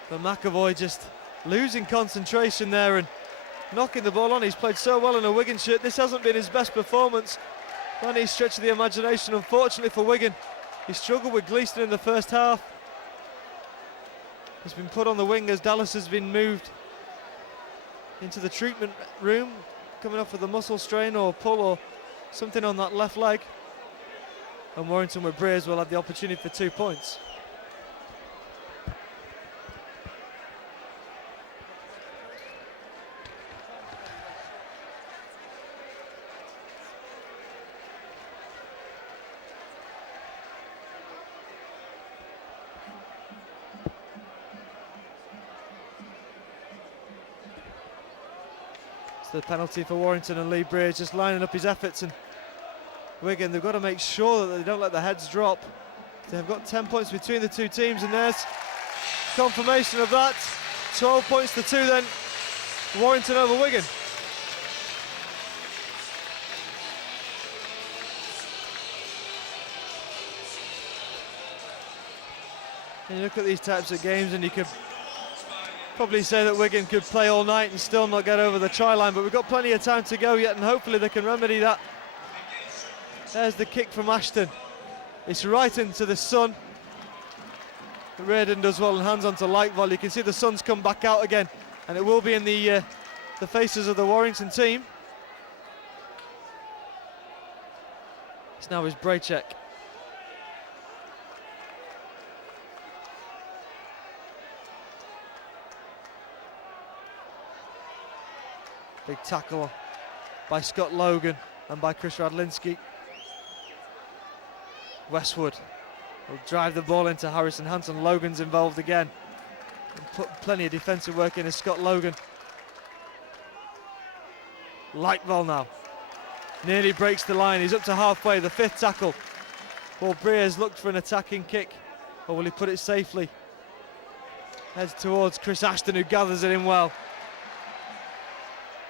But McAvoy just losing concentration there and knocking the ball on. He's played so well in a Wigan shirt. This hasn't been his best performance by any stretch of the imagination, unfortunately for Wigan. He struggled with Gleeson in the first half. He's been put on the wing as Dallas has been moved into the treatment room, coming off with a muscle strain or pull or something on that left leg. And Warrington with Breers will have the opportunity for 2 points. The penalty for Warrington, and Lee Breers just lining up his efforts, and Wigan, they've got to make sure that they don't let the heads drop. They've got 10 points between the two teams, and there's confirmation of that. 12 points to 2 then, Warrington over Wigan. And you look at these types of games and you could probably say that Wigan could play all night and still not get over the try line, but we've got plenty of time to go yet, and hopefully they can remedy that. There's the kick from Ashton. It's right into the sun. Reardon does well and hands on to Lightvoll. You can see the sun's come back out again, and it will be in the faces of the Warrington team. It's now his Braychek. Big tackle by Scott Logan and by Chris Radlinski. Westwood will drive the ball into Harrison Hansen. Logan's involved again. And put plenty of defensive work in as Scott Logan. Lightvoll now. Nearly breaks the line. He's up to halfway. The 5th tackle. Paul Breers looked for an attacking kick. Or will he put it safely? Heads towards Chris Ashton, who gathers it in well.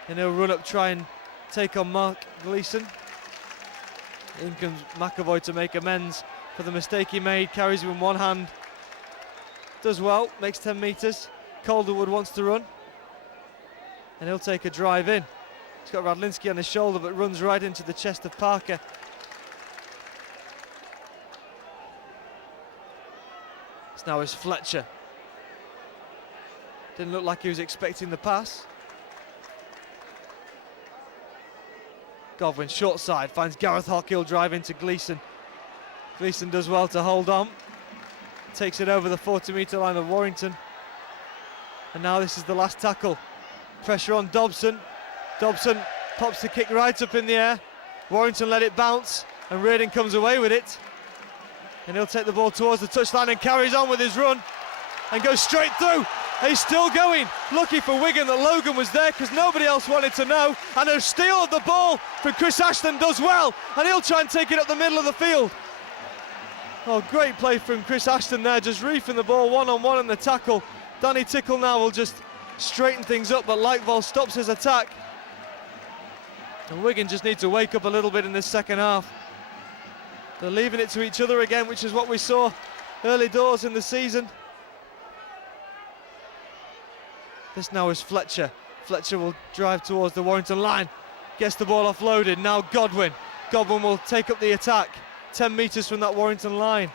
And he'll run up, try and take on Mark Gleeson. In comes McAvoy to make amends for the mistake he made. Carries him in one hand. Does well, makes 10 metres. Calderwood wants to run. And he'll take a drive in. He's got Radlinski on his shoulder, but runs right into the chest of Parker. It's now is Fletcher. Didn't look like he was expecting the pass. Godwin, short side, finds Gareth Hockhill drive into Gleeson. Gleeson does well to hold on. Takes it over the 40-metre line of Warrington. And now this is the last tackle. Pressure on Dobson. Dobson pops the kick right up in the air. Warrington let it bounce, and Reardon comes away with it. And he'll take the ball towards the touchline and carries on with his run and goes straight through. He's still going. Lucky for Wigan that Logan was there, because nobody else wanted to know. And a steal of the ball for Chris Ashton does well, and he'll try and take it up the middle of the field. Oh, great play from Chris Ashton there, just reefing the ball one-on-one in the tackle. Danny Tickle now will just straighten things up, but Lightval stops his attack. And Wigan just need to wake up a little bit in this second half. They're leaving it to each other again, which is what we saw early doors in the season. This now is Fletcher. Fletcher will drive towards the Warrington line. Gets the ball offloaded. Now Godwin. Godwin will take up the attack. 10 metres from that Warrington line.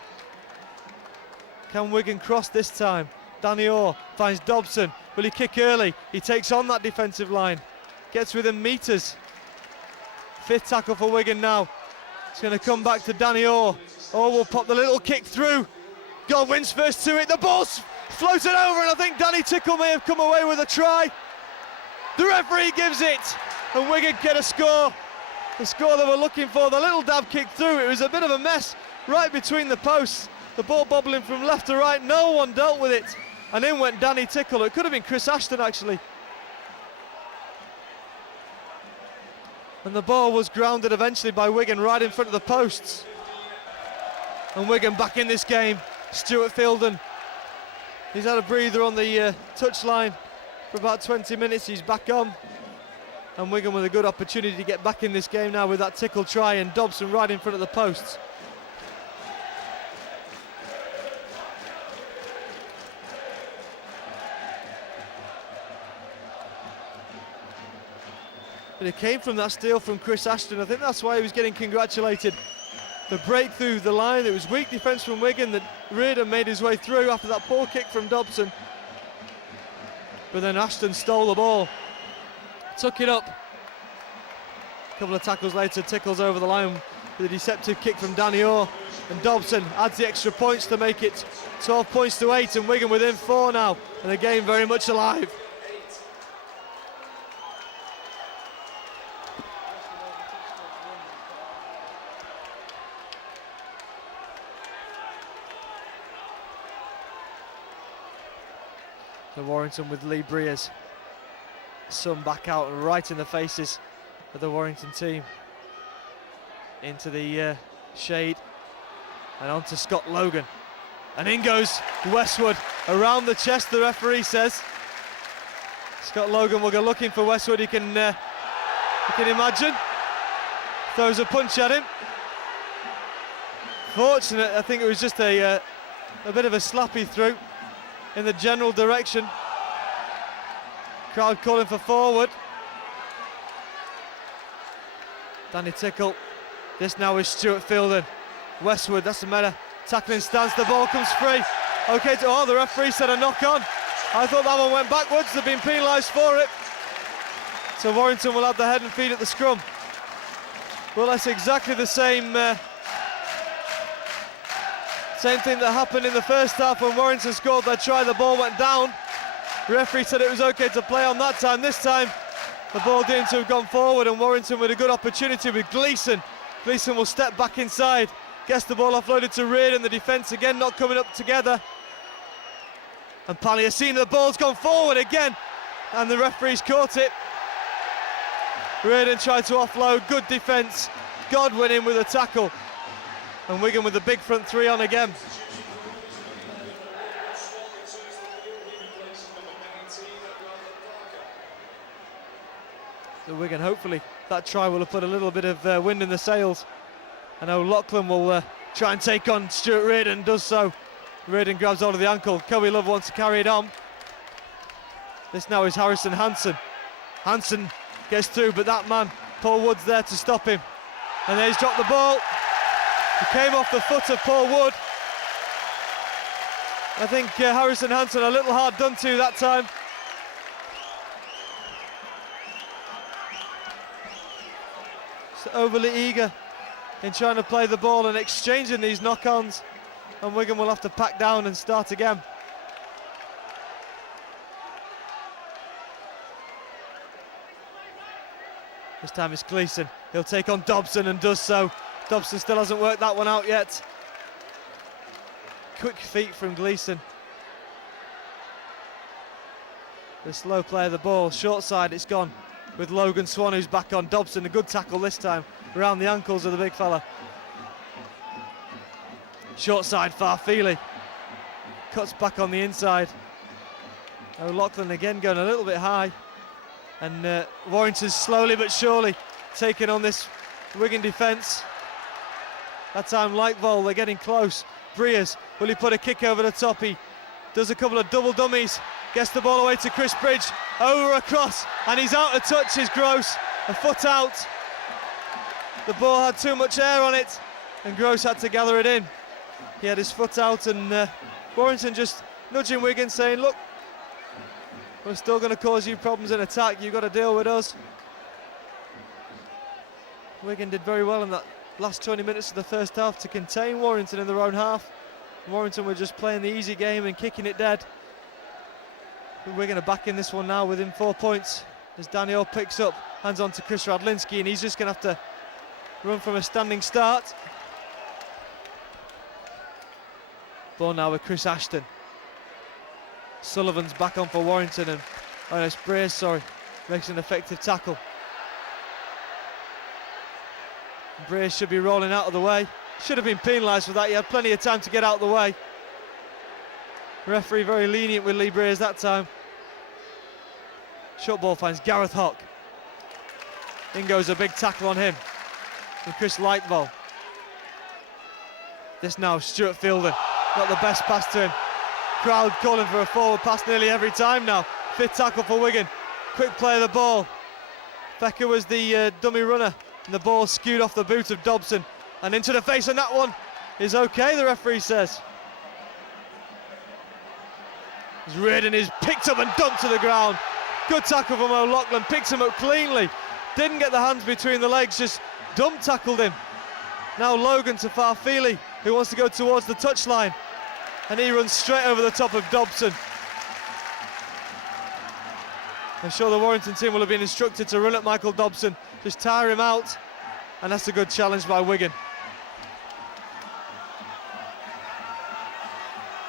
Can Wigan cross this time? Danny Orr finds Dobson. Will he kick early? He takes on that defensive line. Gets within metres. 5th tackle for Wigan now. It's going to come back to Danny Orr. Orr will pop the little kick through. Godwin's first to it. The ball's floated over, and I think Danny Tickle may have come away with a try. The referee gives it, and Wigan get a score. The score they were looking for. The little dab kick through. It was a bit of a mess right between the posts. The ball bobbling from left to right. No one dealt with it. And in went Danny Tickle. It could have been Chris Ashton, actually. And the ball was grounded eventually by Wigan right in front of the posts. And Wigan back in this game. Stuart Fielden. He's had a breather on the touchline for about 20 minutes. He's back on. And Wigan with a good opportunity to get back in this game now with that Tickle try, and Dobson right in front of the posts. But it came from that steal from Chris Ashton. I think that's why he was getting congratulated. The break through the line, it was weak defence from Wigan that Reardon made his way through after that poor kick from Dobson. But then Ashton stole the ball, took it up. A couple of tackles later, Tickles over the line with a deceptive kick from Danny Orr. And Dobson adds the extra points to make it 12 points to 8, and Wigan within 4 now, and the game very much alive. The Warrington with Lee Breers. Sun back out and right in the faces of the Warrington team. Into the shade and on to Scott Logan. And in goes Westwood around the chest, the referee says. Scott Logan will go looking for Westwood, you can imagine. Throws a punch at him. Fortunate, I think it was just a bit of a slap he threw in the general direction. Crowd calling for forward. Danny Tickle. This now is Stuart Fielden. Westwood, that's a matter. Tackling stance, the ball comes free. Okay, the referee said a knock on. I thought that one went backwards, they've been penalised for it. So Warrington will have the head and feet at the scrum. Well, that's exactly the same thing that happened in the first half when Warrington scored their try. The ball went down. The referee said it was okay to play on that time. This time, the ball didn't have gone forward, and Warrington with a good opportunity with Gleeson. Gleeson will step back inside. Gets the ball offloaded to Reardon. The defence again not coming up together. And Palliasina, the ball's gone forward again, and the referee's caught it. Reardon tried to offload. Good defence. Godwin in with a tackle. And Wigan with the big front three on again. So Wigan, hopefully that try will have put a little bit of wind in the sails. I know Lachlan will try and take on Stuart Reardon, does so. Reardon grabs hold of the ankle. Cowie Love wants to carry it on. This now is Harrison Hansen. Hansen gets through, but that man, Paul Wood's there to stop him. And then he's dropped the ball. It came off the foot of Paul Wood. I think Harrison Hansen a little hard done to that time. overly eager in trying to play the ball and exchanging these knock-ons, and Wigan will have to pack down and start again. This time it's Gleeson. He'll take on Dobson and does so. Dobson still hasn't worked that one out yet. Quick feet from Gleeson. The slow play of the ball, short side it's gone with Logan Swan, who's back on. Dobson, a good tackle this time around the ankles of the big fella. Short side, Farfili cuts back on the inside. O'Loughlin again going a little bit high, and Warrington's slowly but surely taking on this Wigan defence. That time Lightvoll, they're getting close. Breers, will he put a kick over the top? He does a couple of double dummies, gets the ball away to Chris Bridge, over across, and he's out of touch, is Gross, a foot out. The ball had too much air on it, and Gross had to gather it in. He had his foot out, and Warrington just nudging Wigan, saying, look, we're still going to cause you problems in attack, you've got to deal with us. Wigan did very well in that last 20 minutes of the first half to contain Warrington in their own half. Warrington were just playing the easy game and kicking it dead. Wigan are back in this one now within 4 points as Daniel picks up, hands on to Chris Radlinski, and he's just going to have to run from a standing start. Ball now with Chris Ashton. Sullivan's back on for Warrington, and it's Breers, sorry, makes an effective tackle. Breers should be rolling out of the way. Should have been penalised for that. He had plenty of time to get out of the way. Referee very lenient with Lee Breers that time. Short ball finds Gareth Hock. In goes a big tackle on him from Chris Lightvoll. This now Stuart Fielder. Not the best pass to him. Crowd calling for a forward pass nearly every time now. Fifth tackle for Wigan. Quick play of the ball. Becker was the dummy runner, and the ball skewed off the boot of Dobson and into the face, and that one is okay, the referee says. As Reardon is picked up and dumped to the ground. Good tackle from O'Loughlin, picks him up cleanly. Didn't get the hands between the legs, just dump tackled him. Now Logan to Farfili, who wants to go towards the touchline, and he runs straight over the top of Dobson. I'm sure the Warrington team will have been instructed to run at Michael Dobson, just tire him out, and that's a good challenge by Wigan.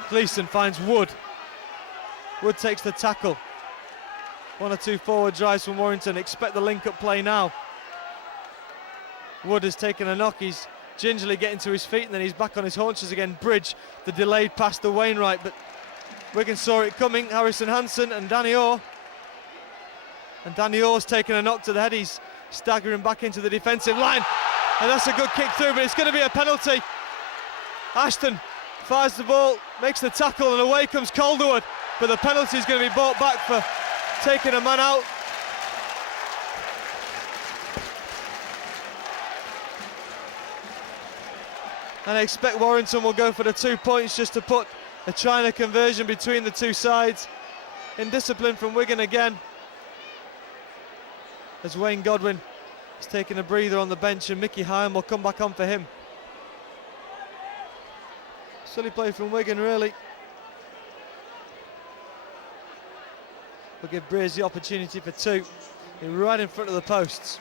Gleeson finds Wood. Wood takes the tackle. One or two forward drives from Warrington. Expect the link-up play now. Wood has taken a knock. He's gingerly getting to his feet, and then he's back on his haunches again. Bridge, the delayed pass to Wainwright, but Wigan saw it coming. Harrison Hansen and Danny Orr. And Danny Orr's taken a knock to the head. He's staggering back into the defensive line. And that's a good kick through, but it's going to be a penalty. Ashton fires the ball, makes the tackle, and away comes Calderwood. But the penalty is going to be brought back for taking a man out. And I expect Warrington will go for the 2 points just to put a China conversion between the two sides. Indiscipline from Wigan again, as Wayne Godwin is taking a breather on the bench, and Mickey Hyam will come back on for him. Silly play from Wigan, really. We'll give Breers the opportunity for two, right in front of the posts.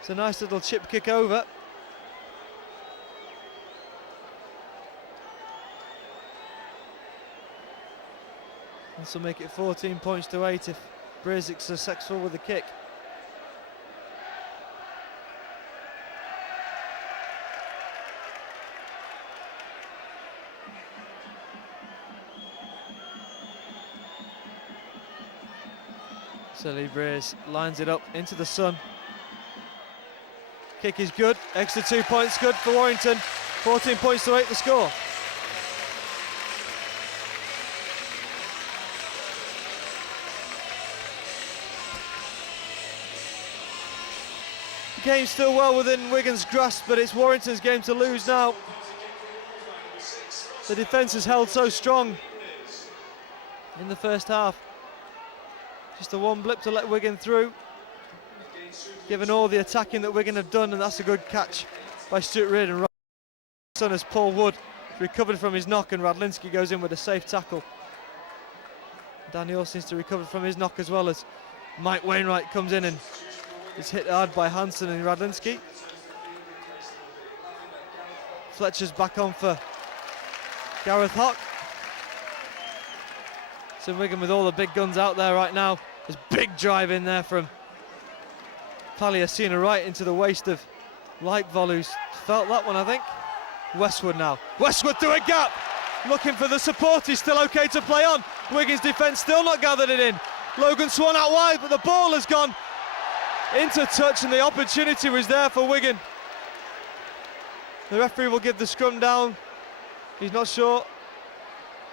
It's a nice little chip kick over. This will make it 14 points to 8 if Breers is successful with the kick. So Lee Breers lines it up into the sun. Kick is good, extra 2 points good for Warrington. 14 points to 8 the score. The game's still well within Wigan's grasp, but it's Warrington's game to lose now. The defence has held so strong in the first half. Just the one blip to let Wigan through. Given all the attacking that Wigan have done, and that's a good catch by Stuart Reardon. Son as Paul Wood recovered from his knock, and Radlinski goes in with a safe tackle. Daniel seems to recover from his knock as well, as Mike Wainwright comes in and is hit hard by Hansen and Radlinski. Fletcher's back on for Gareth Hock. So Wigan with all the big guns out there right now. There's big drive in there from Paliasina right into the waist of Lightvoll, who's felt that one, I think. Westwood now. Westwood through a gap, looking for the support. He's still okay to play on. Wigan's defence still not gathered it in. Logan Swan out wide, but the ball has gone into touch, and the opportunity was there for Wigan. The referee will give the scrum down. He's not sure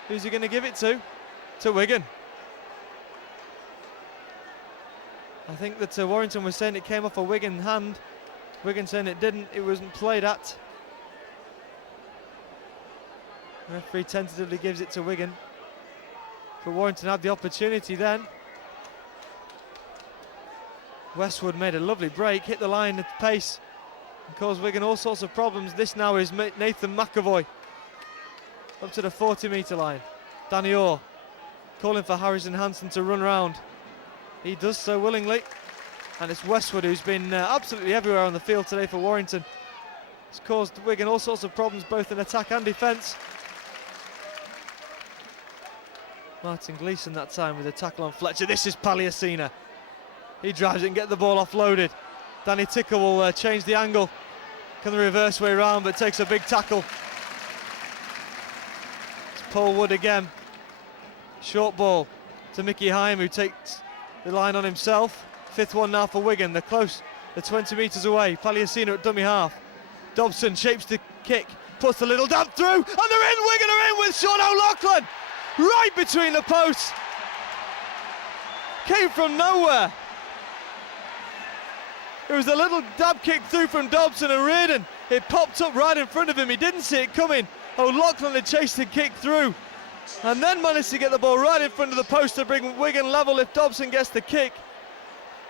who's he going to give it to Wigan. I think that Warrington was saying it came off a Wigan hand. Wigan saying it didn't, it wasn't played at. The referee tentatively gives it to Wigan. But Warrington had the opportunity then. Westwood made a lovely break, hit the line at pace, and caused Wigan all sorts of problems. This now is Nathan McAvoy up to the 40-metre line. Danny Orr calling for Harrison Hansen to run round. He does so willingly, and it's Westwood who's been absolutely everywhere on the field today for Warrington. It's caused Wigan all sorts of problems both in attack and defence. Martin Gleeson that time with a tackle on Fletcher. This is Paliasina. He drives it and gets the ball offloaded. Danny Tickle will change the angle. Come the reverse way round, but takes a big tackle. It's Paul Wood again. Short ball to Mickey Hyam, who takes the line on himself. Fifth one now for Wigan. They're close. They're 20 metres away. Paliasina at dummy half. Dobson shapes the kick, puts a little dab through, and they're in. Wigan are in with Sean O'Loughlin. Right between the posts. Came from nowhere. It was a little dab kick through from Dobson, and Reardon, it popped up right in front of him. He didn't see it coming. O'Loughlin had chased the kick through, and then managed to get the ball right in front of the post to bring Wigan level if Dobson gets the kick.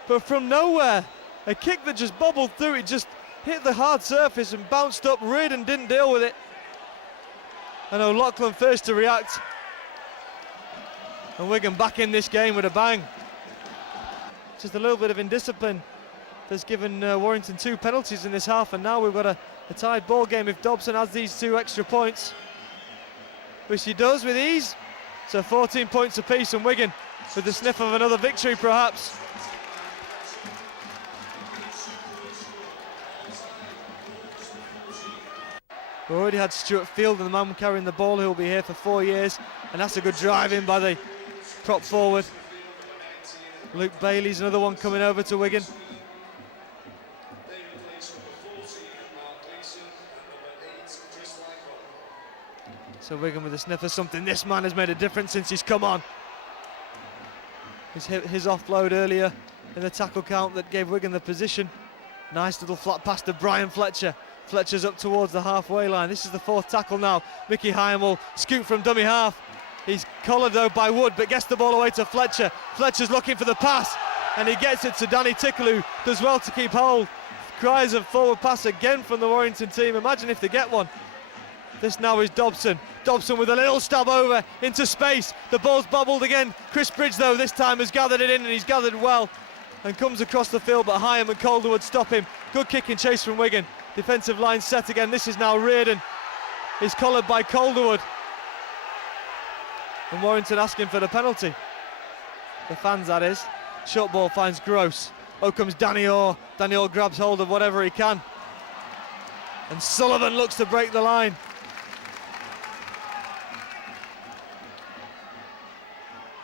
But from nowhere, a kick that just bobbled through, it just hit the hard surface and bounced up. Reardon didn't deal with it, and O'Loughlin first to react. And Wigan back in this game with a bang. Just a little bit of indiscipline that's given Warrington 2 penalties in this half, and now we've got a tied ball game if Dobson has these 2 extra points, which he does with ease. So 14 points apiece, and Wigan with the sniff of another victory perhaps. We already had Stuart Field, and the man carrying the ball, who will be here for 4 years, and that's a good drive in by the prop forward. Luke Bailey's another one coming over to Wigan. So Wigan with a sniff of something. This man has made a difference since he's come on. He's hit his offload earlier in the tackle count that gave Wigan the position. Nice little flat pass to Brian Fletcher. Fletcher's up towards the halfway line. This is the 4th tackle now. Mickey Hyam will scoot from dummy half. He's collared though by Wood, but gets the ball away to Fletcher. Fletcher's looking for the pass, and he gets it to Danny Tickle, who does well to keep hold. Cries of forward pass again from the Warrington team. Imagine if they get one. This now is Dobson. Dobson with a little stab over into space. The ball's bobbled again. Chris Bridge though this time has gathered it in, and he's gathered well and comes across the field, but Hyam and Calderwood stop him. Good kick and chase from Wigan. Defensive line set again. This is now Reardon. He's collared by Calderwood. And Warrington asking for the penalty. The fans, that is. Short ball finds Gross. Oh, comes Danny Orr. Danny Orr grabs hold of whatever he can. And Sullivan looks to break the line.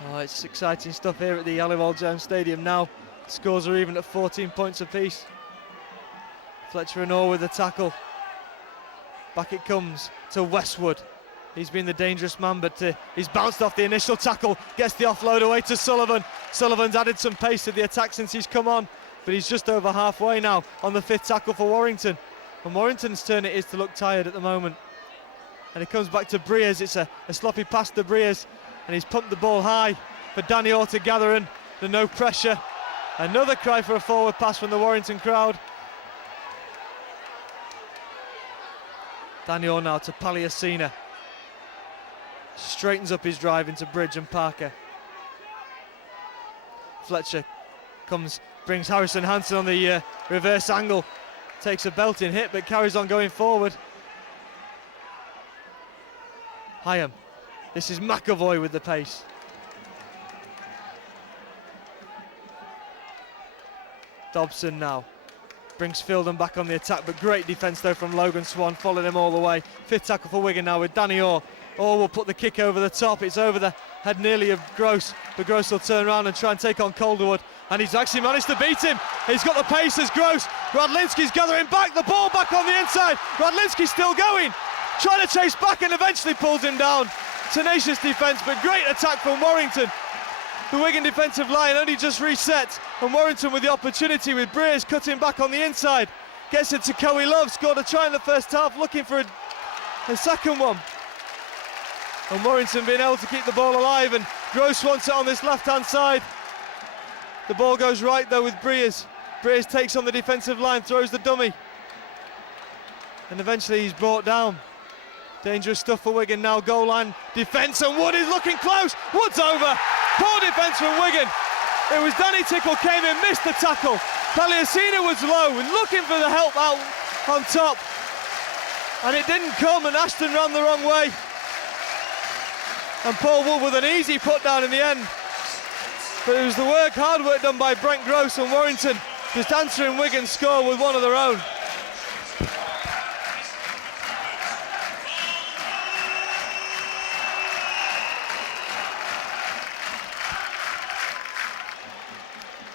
Oh, it's exciting stuff here at the Aliwal Jones Stadium now. Scores are even at 14 points apiece. Fletcher and Orr with the tackle. Back it comes to Westwood. He's been the dangerous man, but he's bounced off the initial tackle, gets the offload away to Sullivan. Sullivan's added some pace to the attack since he's come on, but he's just over halfway now on the 5th tackle for Warrington. And Warrington's turn it is to look tired at the moment. And it comes back to Briers. It's a sloppy pass to Briers, and he's pumped the ball high for Danny Orr to gather, and the no pressure. Another cry for a forward pass from the Warrington crowd. Daniel now to Palliasina. Straightens up his drive into Bridge and Parker. Fletcher brings Harrison Hansen on the reverse angle. Takes a belting hit but carries on going forward. Hyam. This is McAvoy with the pace. Dobson now brings Fielden back on the attack, but great defence though from Logan Swan, followed him all the way. Fifth tackle for Wigan now with Danny Orr. Orr will put the kick over the top. It's over the head nearly of Gross, but Gross will turn around and try and take on Calderwood, and he's actually managed to beat him. He's got the pace as Gross. Radlinski's gathering back, the ball back on the inside. Radlinski's still going, trying to chase back and eventually pulls him down. Tenacious defence, but great attack from Warrington. The Wigan defensive line only just reset, and Warrington with the opportunity with Breers cutting back on the inside. Gets it to Coe Love, scored a try in the first half, looking for a second one. And Warrington being able to keep the ball alive, and Gross wants it on this left-hand side. The ball goes right though with Breers. Breers takes on the defensive line, throws the dummy. And eventually he's brought down. Dangerous stuff for Wigan now, goal line defence, and Wood is looking close. Wood's over. Poor defence from Wigan. It was Danny Tickle came in, missed the tackle. Palliasina was low and looking for the help out on top. And it didn't come, and Ashton ran the wrong way. And Paul Wood with an easy put down in the end. But it was the hard work done by Brent Gross and Warrington, just answering Wigan's score with one of their own.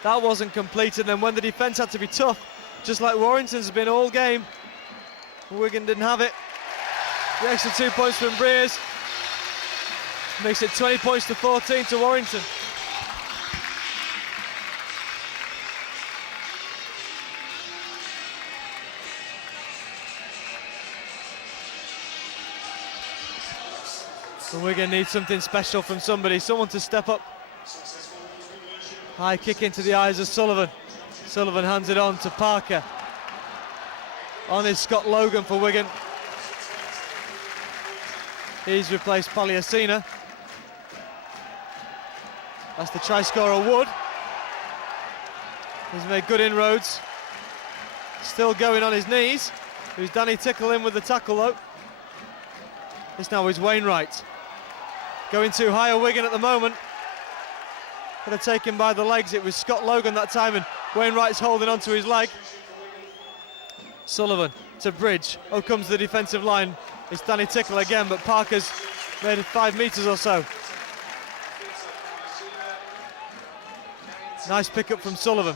That wasn't completed, and when the defence had to be tough, just like Warrington's been all game, Wigan didn't have it. The extra 2 points from Breers makes it 20 points to 14 to Warrington. And Wigan needs something special from somebody, someone to step up. High kick into the eyes of Sullivan. Sullivan hands it on to Parker. On is Scott Logan for Wigan. He's replaced Palliasina. That's the try scorer Wood. He's made good inroads. Still going on his knees. Who's Danny Tickle in with the tackle though. This now is Wainwright. Going too high a Wigan at the moment. Could have taken by the legs. It was Scott Logan that time, and Wainwright's holding onto his leg. Sullivan to Bridge. Oh, comes the defensive line. It's Danny Tickle again, but Parker's made it 5 metres or so. Nice pick-up from Sullivan.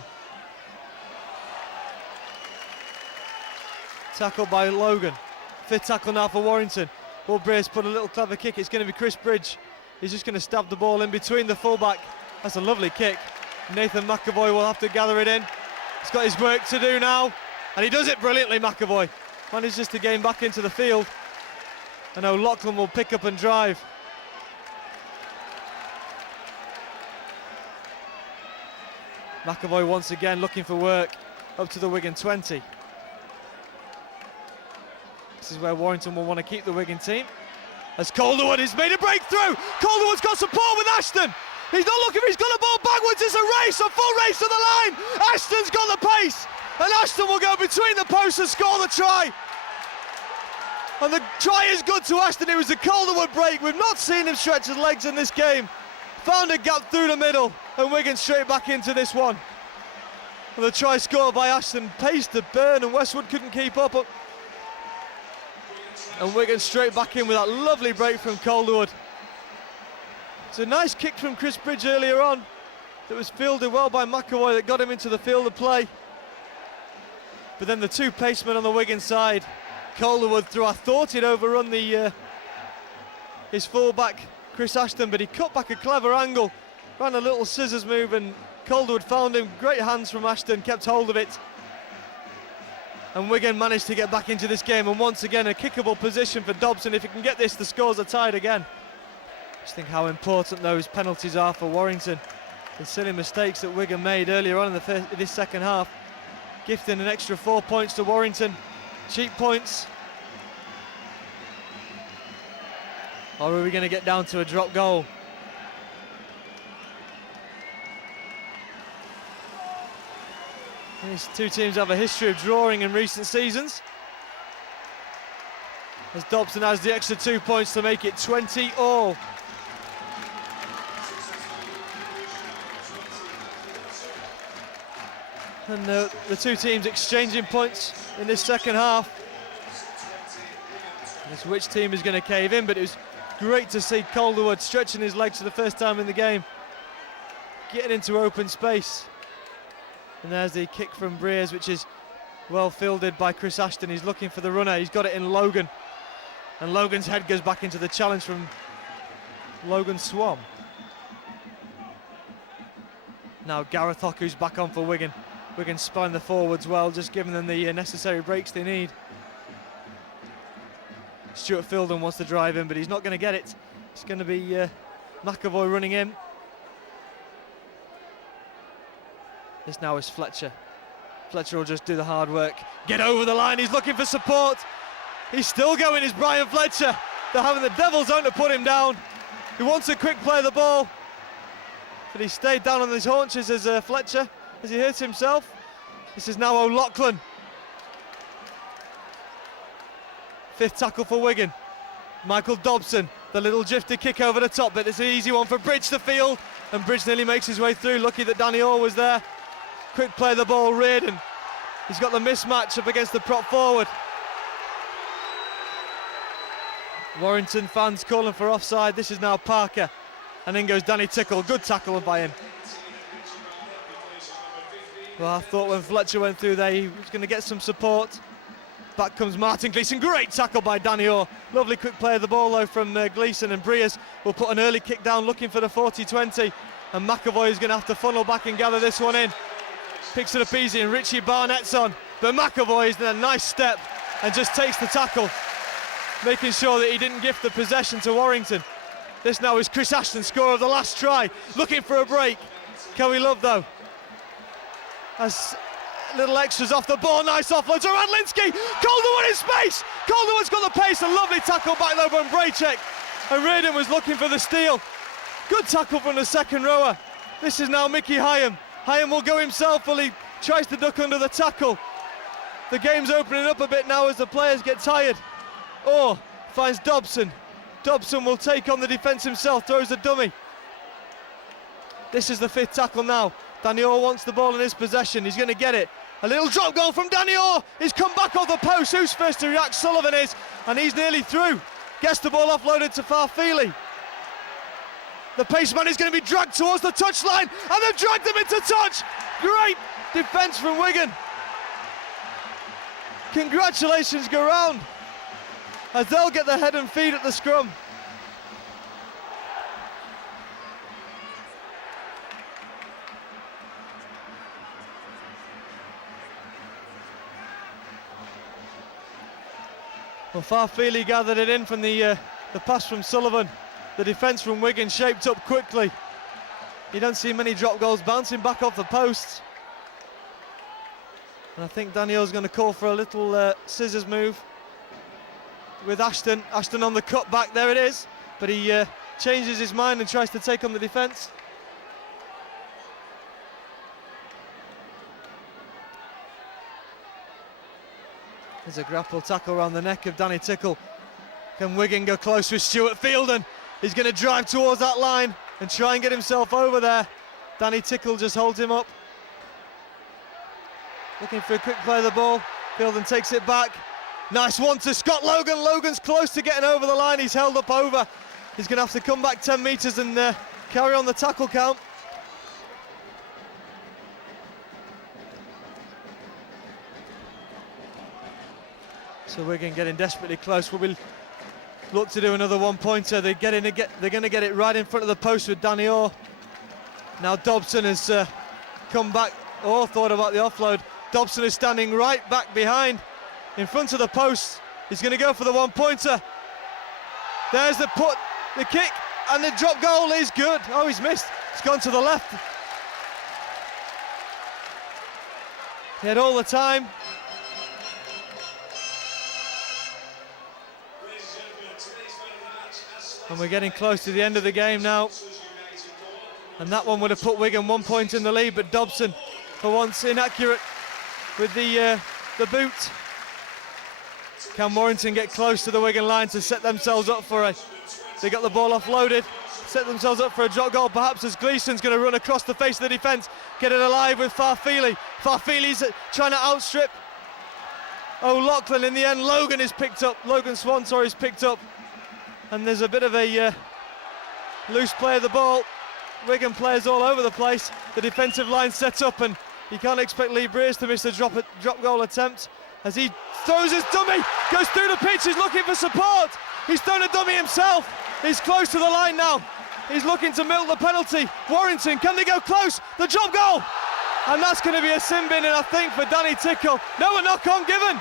Tackle by Logan. Fifth tackle now for Warrington. Will Brace put a little clever kick. It's going to be Chris Bridge. He's just going to stab the ball in between the fullback. That's a lovely kick. Nathan McAvoy will have to gather it in. He's got his work to do now, and he does it brilliantly, McAvoy. Manages to gain back into the field. And O'Loughlin will pick up and drive. McAvoy once again looking for work up to the Wigan 20. This is where Warrington will want to keep the Wigan team. As Calderwood has made a breakthrough. Calderwood's got support with Ashton. He's not looking, he's got the ball backwards. It's a race, a full race to the line. Ashton's got the pace, and Ashton will go between the posts and score the try. And the try is good to Ashton. It was a Calderwood break. We've not seen him stretch his legs in this game. Found a gap through the middle, and Wigan straight back into this one. And the try scored by Ashton, pace to burn, and Westwood couldn't keep up. And Wigan straight back in with that lovely break from Calderwood. It's a nice kick from Chris Bridge earlier on that was fielded well by McAvoy that got him into the field of play. But then the two pacemen on the Wigan side, Calderwood through, I thought he'd overrun his fullback Chris Ashton, but he cut back a clever angle, ran a little scissors move, and Calderwood found him. Great hands from Ashton, kept hold of it. And Wigan managed to get back into this game, and once again a kickable position for Dobson. If he can get this, the scores are tied again. Just think how important those penalties are for Warrington. The silly mistakes that Wigan made earlier on in this second half, gifting an extra 4 points to Warrington. Cheap points. Or are we going to get down to a drop goal? These two teams have a history of drawing in recent seasons, as Dobson has the extra 2 points to make it 20 all. And the two teams exchanging points in this second half. It's which team is going to cave in, but it was great to see Calderwood stretching his legs for the first time in the game, getting into open space. And there's the kick from Breers, which is well fielded by Chris Ashton. He's looking for the runner. He's got it in Logan. And Logan's head goes back into the challenge from Logan Swam. Now Gareth Hoku's back on for Wigan. Wigan spelling the forwards well, just giving them the necessary breaks they need. Stuart Fielden wants to drive in, but he's not going to get it. It's going to be McAvoy running in. This now is Fletcher. Fletcher will just do the hard work. Get over the line, he's looking for support. He's still going, is Brian Fletcher. They're having the devil's own to put him down. He wants a quick play of the ball, but he stayed down on his haunches as Fletcher, as he hurt himself. This is now O'Loughlin. Fifth tackle for Wigan. Michael Dobson, the little drifty kick over the top, but it's an easy one for Bridge to field, and Bridge nearly makes his way through. Lucky that Danny Orr was there. Quick play of the ball, Reardon. He's got the mismatch up against the prop forward. Warrington fans calling for offside. This is now Parker, and in goes Danny Tickle. Good tackle by him. Well, I thought when Fletcher went through there he was going to get some support. Back comes Martin Gleeson. Great tackle by Danny Orr. Lovely quick play of the ball though from Gleeson, and Breers will put an early kick down looking for the 40-20, and McAvoy is going to have to funnel back and gather this one in. Picks it up easy and Richie Barnett's on, but McAvoy is in a nice step and just takes the tackle, making sure that he didn't gift the possession to Warrington. This now is Chris Ashton, scorer of the last try, looking for a break. Cowie Love though has little extras off the ball. Nice offload to Radlinski. Calderwood in space. Calderwood's got the pace. A lovely tackle back though from Braycheck, and Reardon was looking for the steal. Good tackle from the second rower. This is now Mickey Hyam. Hyam will go himself while he tries to duck under the tackle. The game's opening up a bit now as the players get tired. Orr finds Dobson. Dobson will take on the defence himself, throws a dummy. This is the fifth tackle now. Danny Orr wants the ball in his possession. He's going to get it. A little drop goal from Danny Orr. He's come back off the post. Who's first to react? Sullivan is, and he's nearly through. Gets the ball offloaded to Farfili. The paceman is going to be dragged towards the touchline, and they've dragged him into touch. Great defence from Wigan. Congratulations go round, as they'll get the head and feet at the scrum. Well, Farfili gathered it in from the pass from Sullivan. The defence from Wigan shaped up quickly. You don't see many drop goals bouncing back off the posts. And I think Daniel's going to call for a little scissors move with Ashton. Ashton on the cut back, there it is. But he changes his mind and tries to take on the defence. There's a grapple tackle around the neck of Danny Tickle. Can Wigan go close with Stuart Fielden? He's going to drive towards that line and try and get himself over there. Danny Tickle just holds him up. Looking for a quick play of the ball. Fielden takes it back. Nice one to Scott Logan. Logan's close to getting over the line. He's held up over. He's going to have to come back 10 metres and carry on the tackle count. So Wigan getting desperately close. Will we look to do another one-pointer? They're going to get it right in front of the post with Danny Orr. Now Dobson has come back. Orr thought about the offload. Dobson is standing right back behind, in front of the post. He's going to go for the one-pointer. There's the kick, and the drop goal is good. Oh, he's missed. It's gone to the left. He had all the time. And we're getting close to the end of the game now. And that one would have put Wigan 1 point in the lead, but Dobson, for once, inaccurate with the boot. Can Warrington get close to the Wigan line to set themselves up for a... They got the ball offloaded, set themselves up for a drop goal, perhaps as Gleeson's going to run across the face of the defence, get it alive with Farfili. Farfili's trying to outstrip O'Loughlin. In the end, Logan is picked up. Logan Swan, sorry, is picked up. And there's a bit of a loose play of the ball. Wigan players all over the place. The defensive line set up, and you can't expect Lee Breers to miss the drop goal attempt as he throws his dummy, goes through the pitch, he's looking for support. He's thrown a dummy himself. He's close to the line now. He's looking to milk the penalty. Warrington, can they go close? The drop goal! And that's going to be a sin bin, and I think for Danny Tickle. No, a knock-on given.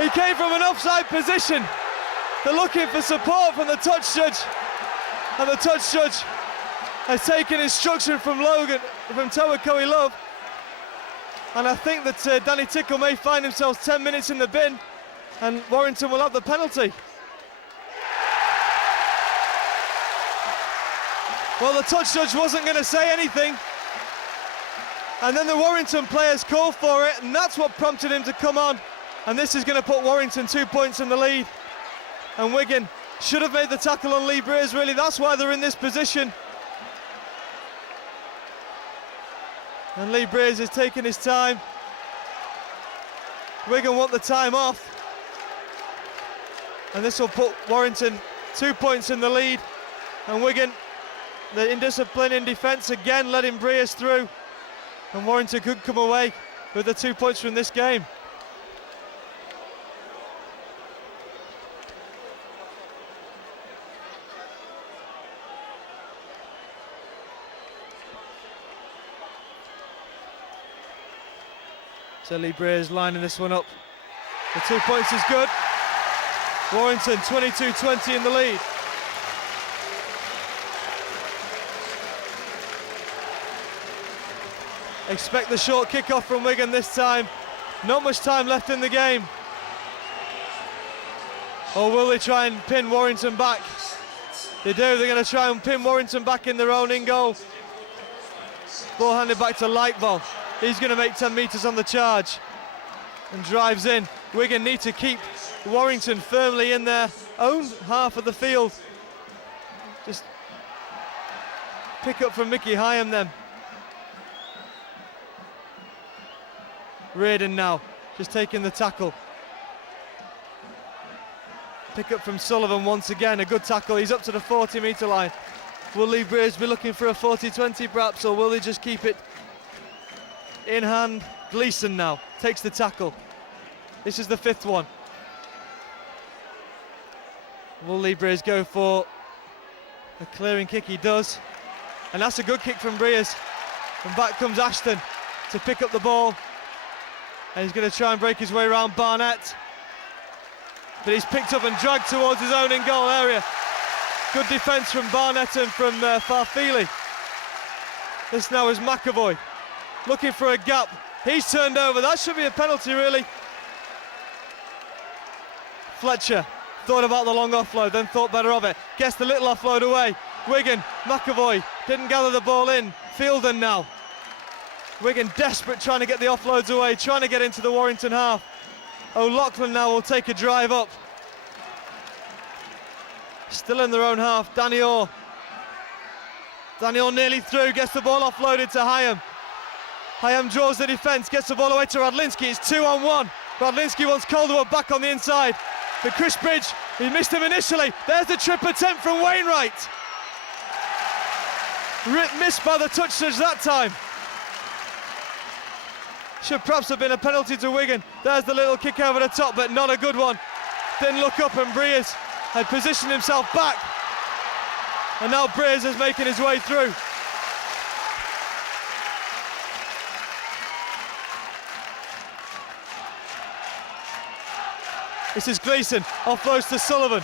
He came from an offside position. They're looking for support from the touch judge, and the touch judge has taken instruction from Toa Koilov, and I think that Danny Tickle may find himself 10 minutes in the bin, and Warrington will have the penalty. Well, the touch judge wasn't going to say anything, and then the Warrington players called for it, and that's what prompted him to come on, and this is going to put Warrington 2 points in the lead. And Wigan should have made the tackle on Lee Breers, really. That's why they're in this position. And Lee Breers is taking his time. Wigan want the time off. And this will put Warrington 2 points in the lead. And Wigan, the indiscipline in defence again, letting Breers through. And Warrington could come away with the 2 points from this game. So Lee Breers lining this one up. The 2 points is good. Warrington 22-20 in the lead. Expect the short kick-off from Wigan this time. Not much time left in the game. Or will they try and pin Warrington back? They do, they're going to try and pin Warrington back in their own in goal. Ball handed back to Lightball. He's going to make 10 metres on the charge and drives in. Wigan need to keep Warrington firmly in their own half of the field. Just pick up from Mickey Hyam then. Reardon now, just taking the tackle. Pick up from Sullivan once again, a good tackle. He's up to the 40-metre line. Will Lee Breers be looking for a 40-20 perhaps, or will they just keep it in hand? Gleeson now takes the tackle. This is the fifth one. Will Lee Breers go for a clearing kick? He does. And that's a good kick from Breers. And back comes Ashton to pick up the ball. And he's going to try and break his way around Barnett. But he's picked up and dragged towards his own in-goal area. Good defence from Barnett and from Farfili. This now is McAvoy, looking for a gap. He's turned over. That should be a penalty, really. Fletcher thought about the long offload, then thought better of it. Gets the little offload away. Wigan, McAvoy didn't gather the ball in. Fielden now. Wigan desperate, trying to get the offloads away, trying to get into the Warrington half. O'Loughlin now will take a drive up. Still in their own half, Danny Orr. Danny Orr nearly through, gets the ball offloaded to Hyam. Hyam draws the defence, gets the ball away to Radlinski. It's 2-on-1. Radlinski wants Calderwood back on the inside. But Chris Bridge, he missed him initially. There's the trip attempt from Wainwright. Missed by the touch judge that time. Should perhaps have been a penalty to Wigan. There's the little kick over the top, but not a good one. Didn't look up, and Breers had positioned himself back. And now Breers is making his way through. This is Gleeson, offloads to Sullivan.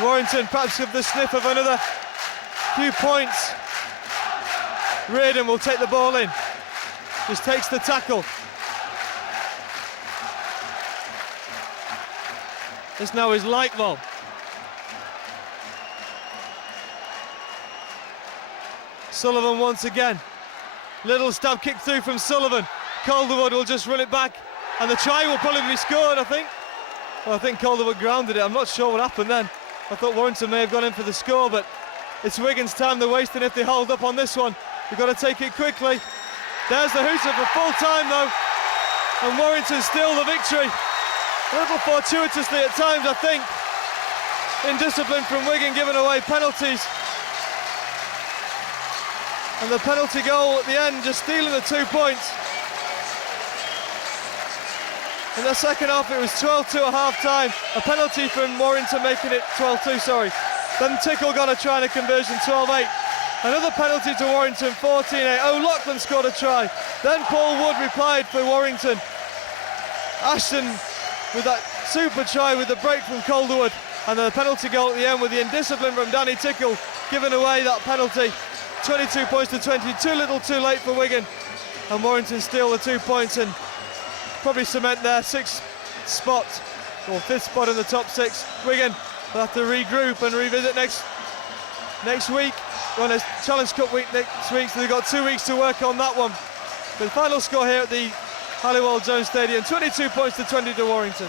Warrington perhaps give the sniff of another few points. Reardon will take the ball in. Just takes the tackle. This now is Lightwell. Sullivan once again. Little stab kick through from Sullivan. Calderwood will just run it back, and the try will probably be scored, I think. Well, I think Calderwood grounded it. I'm not sure what happened then. I thought Warrington may have gone in for the score, but it's Wigan's time they're wasting if they hold up on this one. They've got to take it quickly. There's the hooter for full time though, and Warrington still the victory. A little fortuitously at times, I think. Indiscipline from Wigan, giving away penalties. And the penalty goal at the end, just stealing the 2 points. In the second half, it was 12-2 at half-time. A penalty from Warrington making it 12-2, sorry. Then Tickle got a try and a conversion, 12-8. Another penalty to Warrington, 14-8. O'Loughlin scored a try. Then Paul Wood replied for Warrington. Ashton with that super try with the break from Calderwood. And the penalty goal at the end with the indiscipline from Danny Tickle, giving away that penalty. 22 points to 20, too little too late for Wigan. And Warrington steal the 2 points and probably cement their 6th spot, or 5th spot in the top 6. Wigan will have to regroup and revisit next week. Well, it's Challenge Cup week next week, so they've got 2 weeks to work on that one. The final score here at the Halliwell Jones Stadium, 22 points to 20 to Warrington.